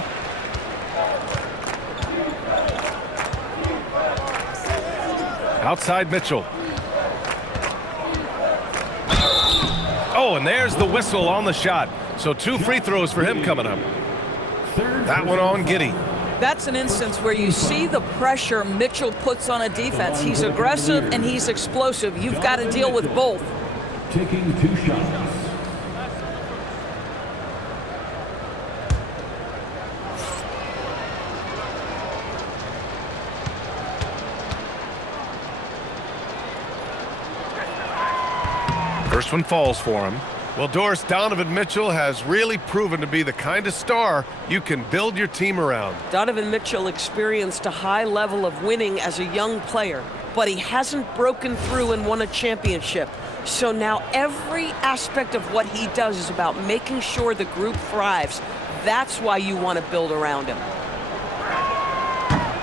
Outside Mitchell. Oh, and there's the whistle on the shot. So 2 free throws for him coming up. That one on Giddey. That's an instance where you see the pressure Mitchell puts on a defense. He's aggressive and he's explosive. You've got to deal with both. Taking 2 shots. First one falls for him. Well, Doris, Donovan Mitchell has really proven to be the kind of star you can build your team around. Donovan Mitchell experienced a high level of winning as a young player, but he hasn't broken through and won a championship. So now every aspect of what he does is about making sure the group thrives. That's why you want to build around him.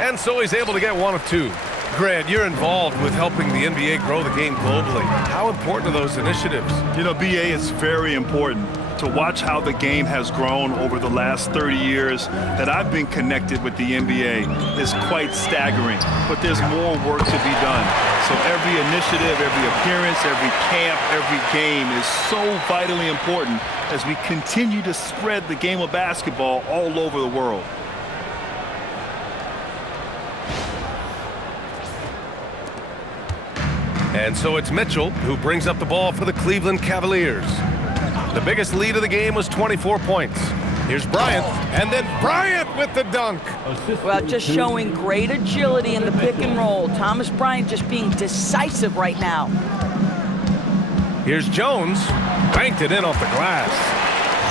And so he's able to get 1 of 2. Grant, you're involved with helping the NBA grow the game globally. How important are those initiatives? You know, BA, it's very important to watch how the game has grown over the last 30 years that I've been connected with the NBA is quite staggering, but there's more work to be done. So every initiative, every appearance, every camp, every game is so vitally important as we continue to spread the game of basketball all over the world. And so it's Mitchell who brings up the ball for the Cleveland Cavaliers. The biggest lead of the game was 24 points. Here's Bryant, and then Bryant with the dunk. Well, just showing great agility in the pick and roll. Thomas Bryant just being decisive right now. Here's Jones, banked it in off the glass.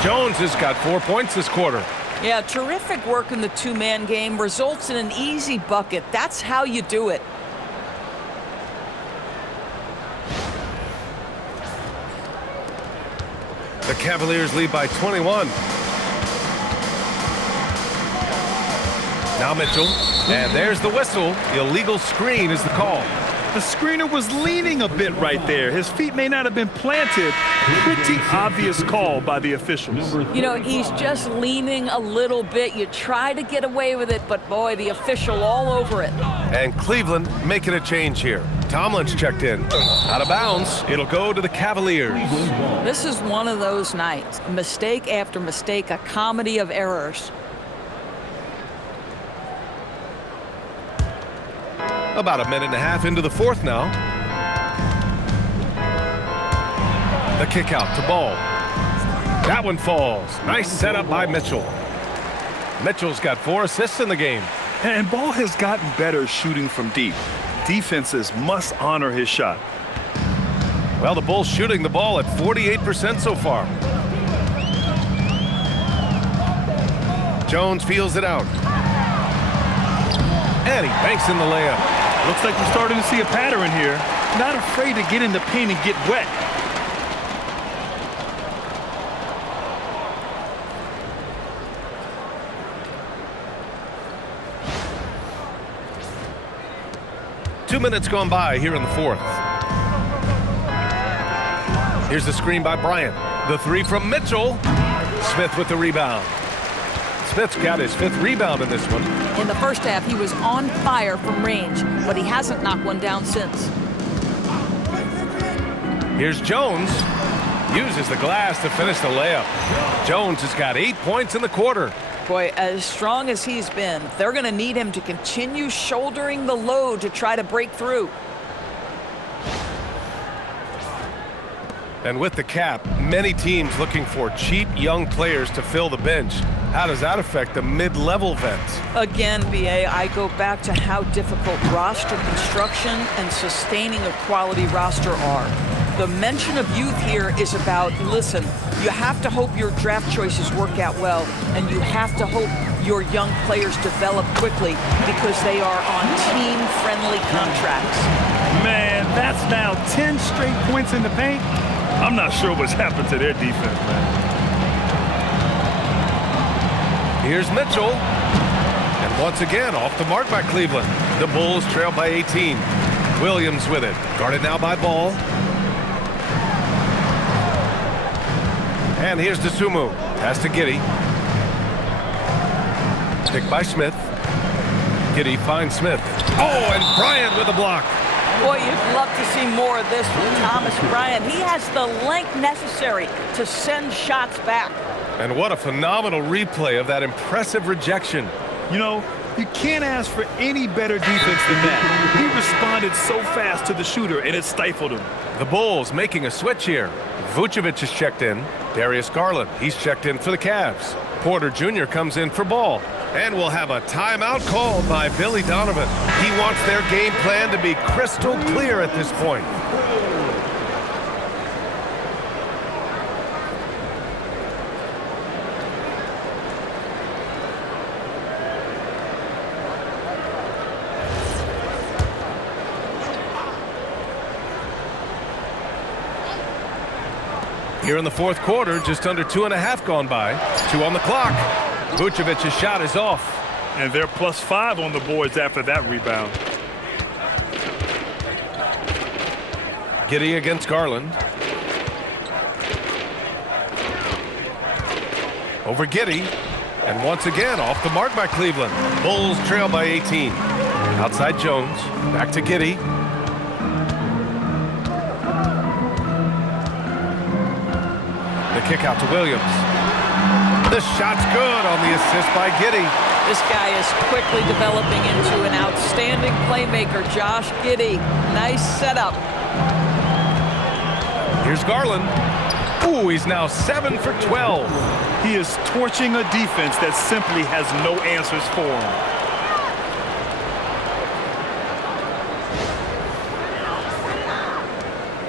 Jones has got 4 points this quarter. Yeah, terrific work in the two-man game. Results in an easy bucket. That's how you do it. The Cavaliers lead by 21. Now Mitchell, and there's the whistle. Illegal screen is the call. The screener was leaning a bit right there. His feet may not have been planted. Pretty obvious call by the officials. You know, he's just leaning a little bit. You try to get away with it, but boy, the official all over it. And Cleveland making a change here. Tomlin's checked in. Out of bounds. It'll go to the Cavaliers. This is one of those nights. Mistake after mistake, a comedy of errors. About a minute and a half into the fourth now. The kick out to Ball. That one falls. Nice setup by Mitchell. Mitchell's got 4 assists in the game. And Ball has gotten better shooting from deep. Defenses must honor his shot. Well, the Bulls shooting the ball at 48% so far. Jones feels it out. And he banks in the layup. Looks like we're starting to see a pattern here. Not afraid to get in the paint and get wet. Two minutes gone by here in the fourth. Here's the screen by Bryant. The three from Mitchell. Smith with the rebound. Smith's got his 5th rebound in this one. In the first half, he was on fire from range, but he hasn't knocked one down since. Here's Jones. Uses the glass to finish the layup. Jones has got 8 points in the quarter. Boy, as strong as he's been, they're going to need him to continue shouldering the load to try to break through. And with the cap, many teams looking for cheap young players to fill the bench. How does that affect the mid-level vets? Again, BA, I go back to how difficult roster construction and sustaining a quality roster are. The mention of youth here is about, listen, you have to hope your draft choices work out well, and you have to hope your young players develop quickly because they are on team-friendly contracts. Man, that's now 10 straight points in the paint. I'm not sure what's happened to their defense, man. Here's Mitchell. And once again, off the mark by Cleveland. The Bulls trail by 18. Williams with it. Guarded now by Ball. And here's Dosumu. Pass to Giddey. Picked by Smith. Giddey finds Smith. Oh, and Bryant with a block. Boy, you'd love to see more of this from Thomas Bryant. He has the length necessary to send shots back. And what a phenomenal replay of that impressive rejection. You know, you can't ask for any better defense than that. He responded so fast to the shooter, and it stifled him. The Bulls making a switch here. Vucevic is checked in. Darius Garland, he's checked in for the Cavs. Porter Jr. comes in for Ball. And we'll have a timeout called by Billy Donovan. He wants their game plan to be crystal clear at this point. Here in the fourth quarter, just under 2.5 gone by. 2 on the clock. Vucevic's shot is off. And they're +5 on the boards after that rebound. Giddey against Garland. Over Giddey. And once again, off the mark by Cleveland. Bulls trail by 18. Outside Jones. Back to Giddey. The kick out to Williams. The shot's good on the assist by Giddey. This guy is quickly developing into an outstanding playmaker, Josh Giddey. Nice setup. Here's Garland. Ooh, he's now 7 for 12. He is torching a defense that simply has no answers for him.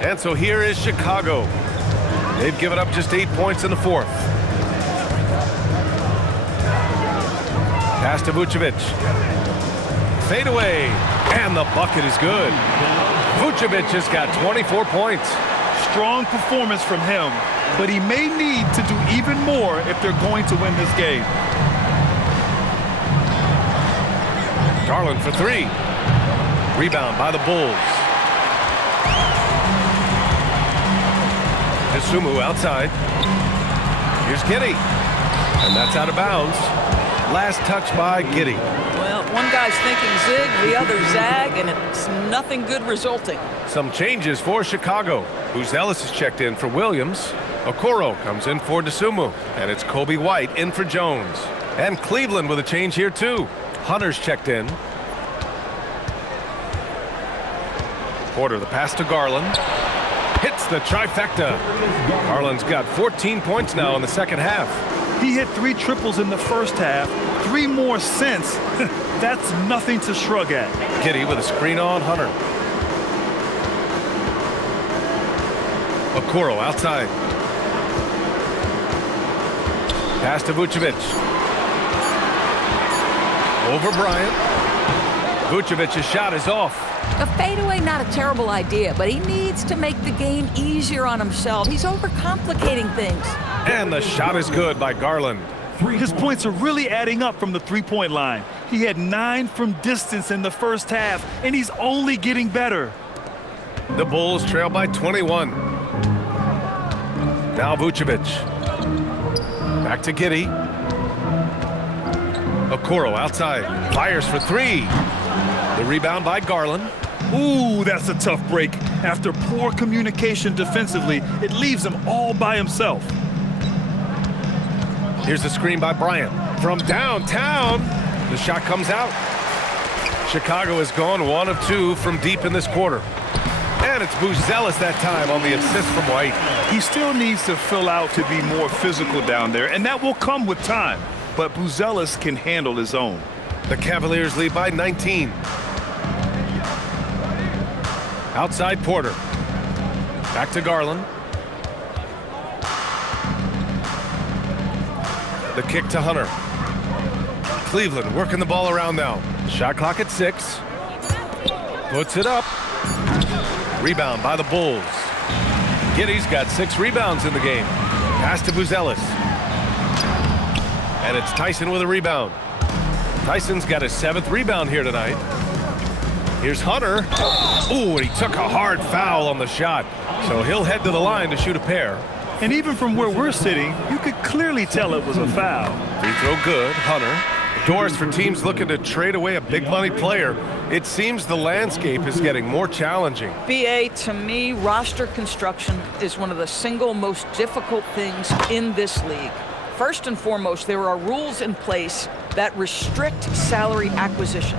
And so here is Chicago. They've given up just 8 points in the fourth. Pass to Vucevic. Fade away. And the bucket is good. Vucevic has got 24 points. Strong performance from him, but he may need to do even more if they're going to win this game. Garland for 3. Rebound by the Bulls. Dosumu outside. Here's Giddey. And that's out of bounds. Last touch by Giddey. Well, one guy's thinking zig, the other zag, and it's nothing good resulting. Some changes for Chicago. Who's Ellis is checked in for Williams. Okoro comes in for Dosumu. And it's Kobe White in for Jones. And Cleveland with a change here too. Hunter's checked in. Porter the pass to Garland. Hits the trifecta. Garland's got 14 points now in the second half. He hit 3 triples in the first half, 3 more since. That's nothing to shrug at. Giddey with a screen on Hunter. Okoro outside. Pass to Vucevic. Over Bryant. Vucevic's shot is off. A fadeaway, not a terrible idea, but he needs to make the game easier on himself. He's overcomplicating things. And the shot is good by Garland. His points are really adding up from the three-point line. He had 9 from distance in the first half, and he's only getting better. The Bulls trail by 21. Now Vucevic. Back to Giddey. Okoro outside. Fires for 3. The rebound by Garland. Ooh, that's a tough break. After poor communication defensively, it leaves him all by himself. Here's the screen by Bryant. From downtown, the shot comes out. Chicago has gone 1 of 2 from deep in this quarter. And it's Buzelis that time on the assist from White. He still needs to fill out to be more physical down there, and that will come with time. But Buzelis can handle his own. The Cavaliers lead by 19. Outside Porter. Back to Garland. The kick to Hunter. Cleveland working the ball around now. Shot clock at 6. Puts it up. Rebound by the Bulls. Giddey's got 6 rebounds in the game. Pass to Buzelis. And it's Tyson with a rebound. Tyson's got his 7th rebound here tonight. Here's Hunter. Ooh, and he took a hard foul on the shot. So he'll head to the line to shoot a pair. And even from where we're sitting, you could clearly tell it was a foul. Free throw good, Hunter. Doors for teams looking to trade away a big money player. It seems the landscape is getting more challenging. BA, to me, roster construction is one of the single most difficult things in this league. First and foremost, there are rules in place that restrict salary acquisition.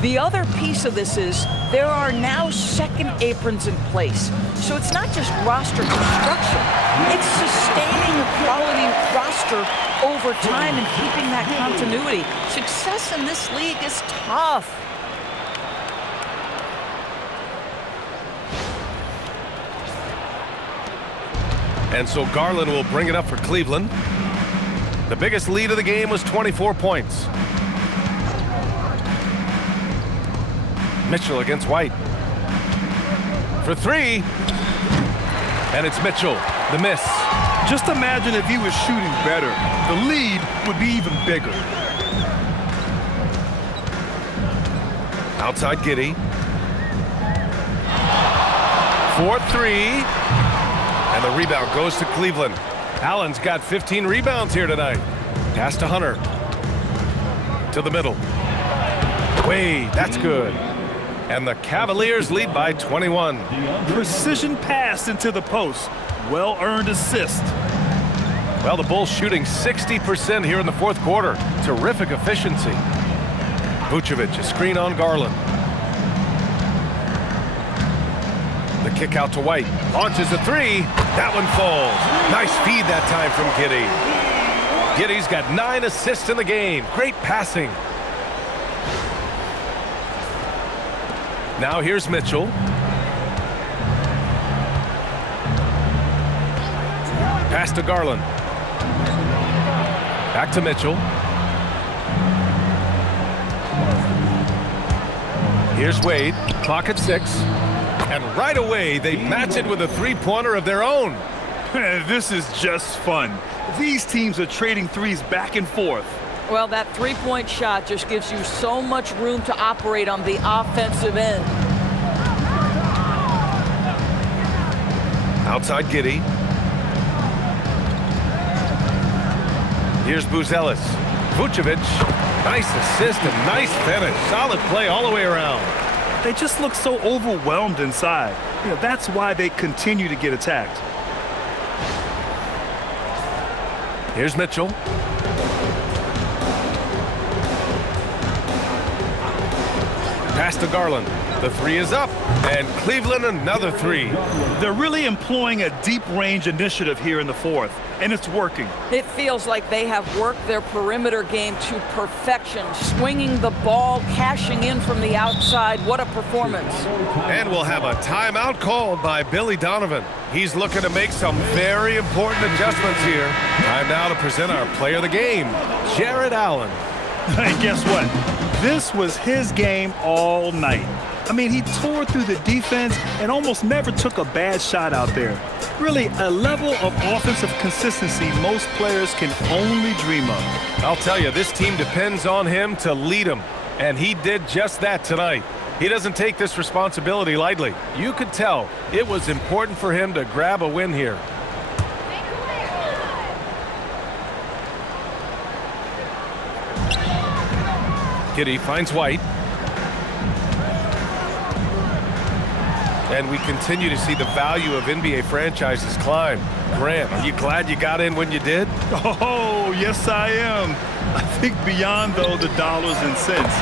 The other piece of this is there are now second aprons in place. So it's not just roster construction, it's sustaining a quality roster over time and keeping that continuity. Success in this league is tough. And so Garland will bring it up for Cleveland. The biggest lead of the game was 24 points. Mitchell against White. For 3. And it's Mitchell. The miss. Just imagine if he was shooting better. The lead would be even bigger. Outside Giddey. For 3. And the rebound goes to Cleveland. Allen's got 15 rebounds here tonight. Pass to Hunter. To the middle. Wade, that's good. And the Cavaliers lead by 21. Precision pass into the post. Well-earned assist. Well, the Bulls shooting 60% here in the 4th quarter. Terrific efficiency. Vucevic, a screen on Garland. The kick out to White. Launches a 3. That one falls. Nice feed that time from Giddey. Giddey's got 9 assists in the game. Great passing. Now here's Mitchell. Pass to Garland. Back to Mitchell. Here's Wade. Clock at 6. And right away, they match it with a 3-pointer of their own. This is just fun. These teams are trading threes back and forth. Well, that 3-point shot just gives you so much room to operate on the offensive end. Outside Giddey. Here's Buzelis. Vucevic. Nice assist and nice finish. Solid play all the way around. They just look so overwhelmed inside. You know, that's why they continue to get attacked. Here's Mitchell. Pass to Garland. The 3 is up. And Cleveland another 3. They're really employing a deep range initiative here in the 4th, and it's working. It feels like they have worked their perimeter game to perfection, swinging the ball, cashing in from the outside. What a performance. And we'll have a timeout called by Billy Donovan. He's looking to make some very important adjustments here. Time now to present our player of the game, Jared Allen. And guess what? This was his game all night. I mean, he tore through the defense and almost never took a bad shot out there. Really, a level of offensive consistency most players can only dream of. I'll tell you, this team depends on him to lead them, and he did just that tonight. He doesn't take this responsibility lightly. You could tell it was important for him to grab a win here. Giddey finds White. And we continue to see the value of NBA franchises climb. Grant, are you glad you got in when you did? Oh, yes, I am. I think beyond, though, the dollars and cents,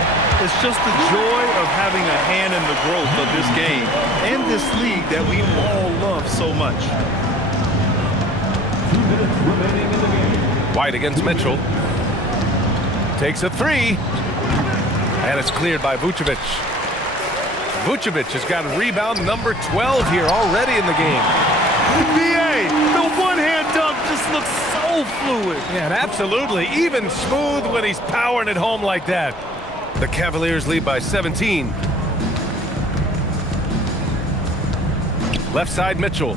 it's just the joy of having a hand in the growth of this game and this league that we all love so much. 2 minutes remaining in the game. White against Mitchell. Takes a three. And it's cleared by Vucevic. Vucevic has got rebound number 12 here already in the game. BA, the one-hand dunk just looks so fluid. Yeah, and absolutely even smooth when he's powering it home like that. The Cavaliers lead by 17. Left side, Mitchell.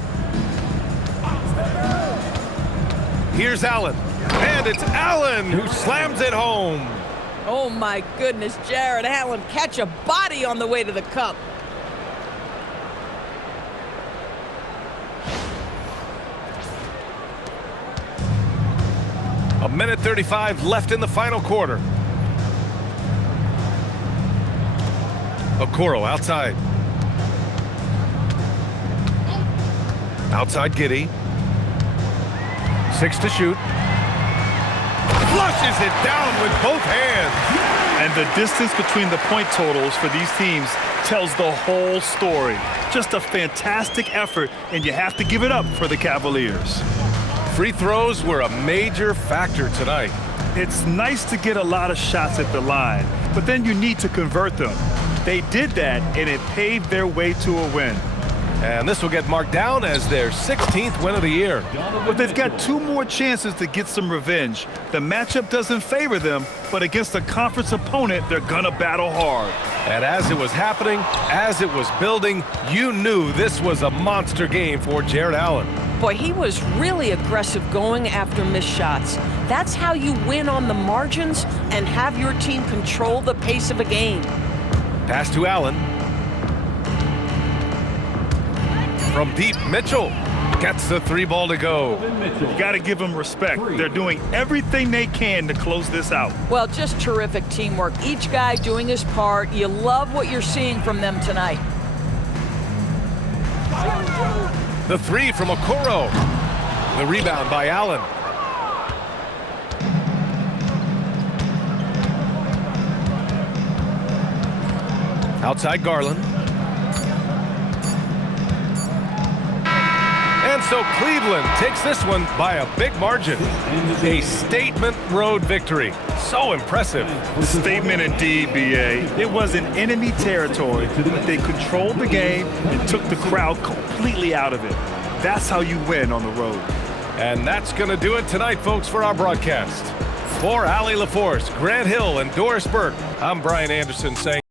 Here's Allen. And it's Allen who slams it home. Oh, my goodness, Jared Allen catch a body on the way to the cup. A minute 35 left in the final quarter. Okoro outside. Outside Giddey. 6 to shoot. Flushes it down with both hands. And the distance between the point totals for these teams tells the whole story. Just a fantastic effort, and you have to give it up for the Cavaliers. Free throws were a major factor tonight. It's nice to get a lot of shots at the line, but then you need to convert them. They did that, and it paved their way to a win. And this will get marked down as their 16th win of the year. But they've got 2 more chances to get some revenge. The matchup doesn't favor them, but against a conference opponent, they're gonna battle hard. And as it was happening, as it was building, you knew this was a monster game for Jared Allen. Boy, he was really aggressive going after missed shots. That's how you win on the margins and have your team control the pace of a game. Pass to Allen. From deep, Mitchell gets the 3 ball to go. You got to give them respect. They're doing everything they can to close this out. Well, just terrific teamwork. Each guy doing his part. You love what you're seeing from them tonight. The 3 from Okoro. The rebound by Allen. Outside Garland. And so Cleveland takes this one by a big margin. A statement road victory. So impressive. Statement indeed, BA. It was in enemy territory, but they controlled the game and took the crowd completely out of it. That's how you win on the road. And that's going to do it tonight, folks, for our broadcast. For Allie LaForce, Grant Hill, and Doris Burke, I'm Brian Anderson saying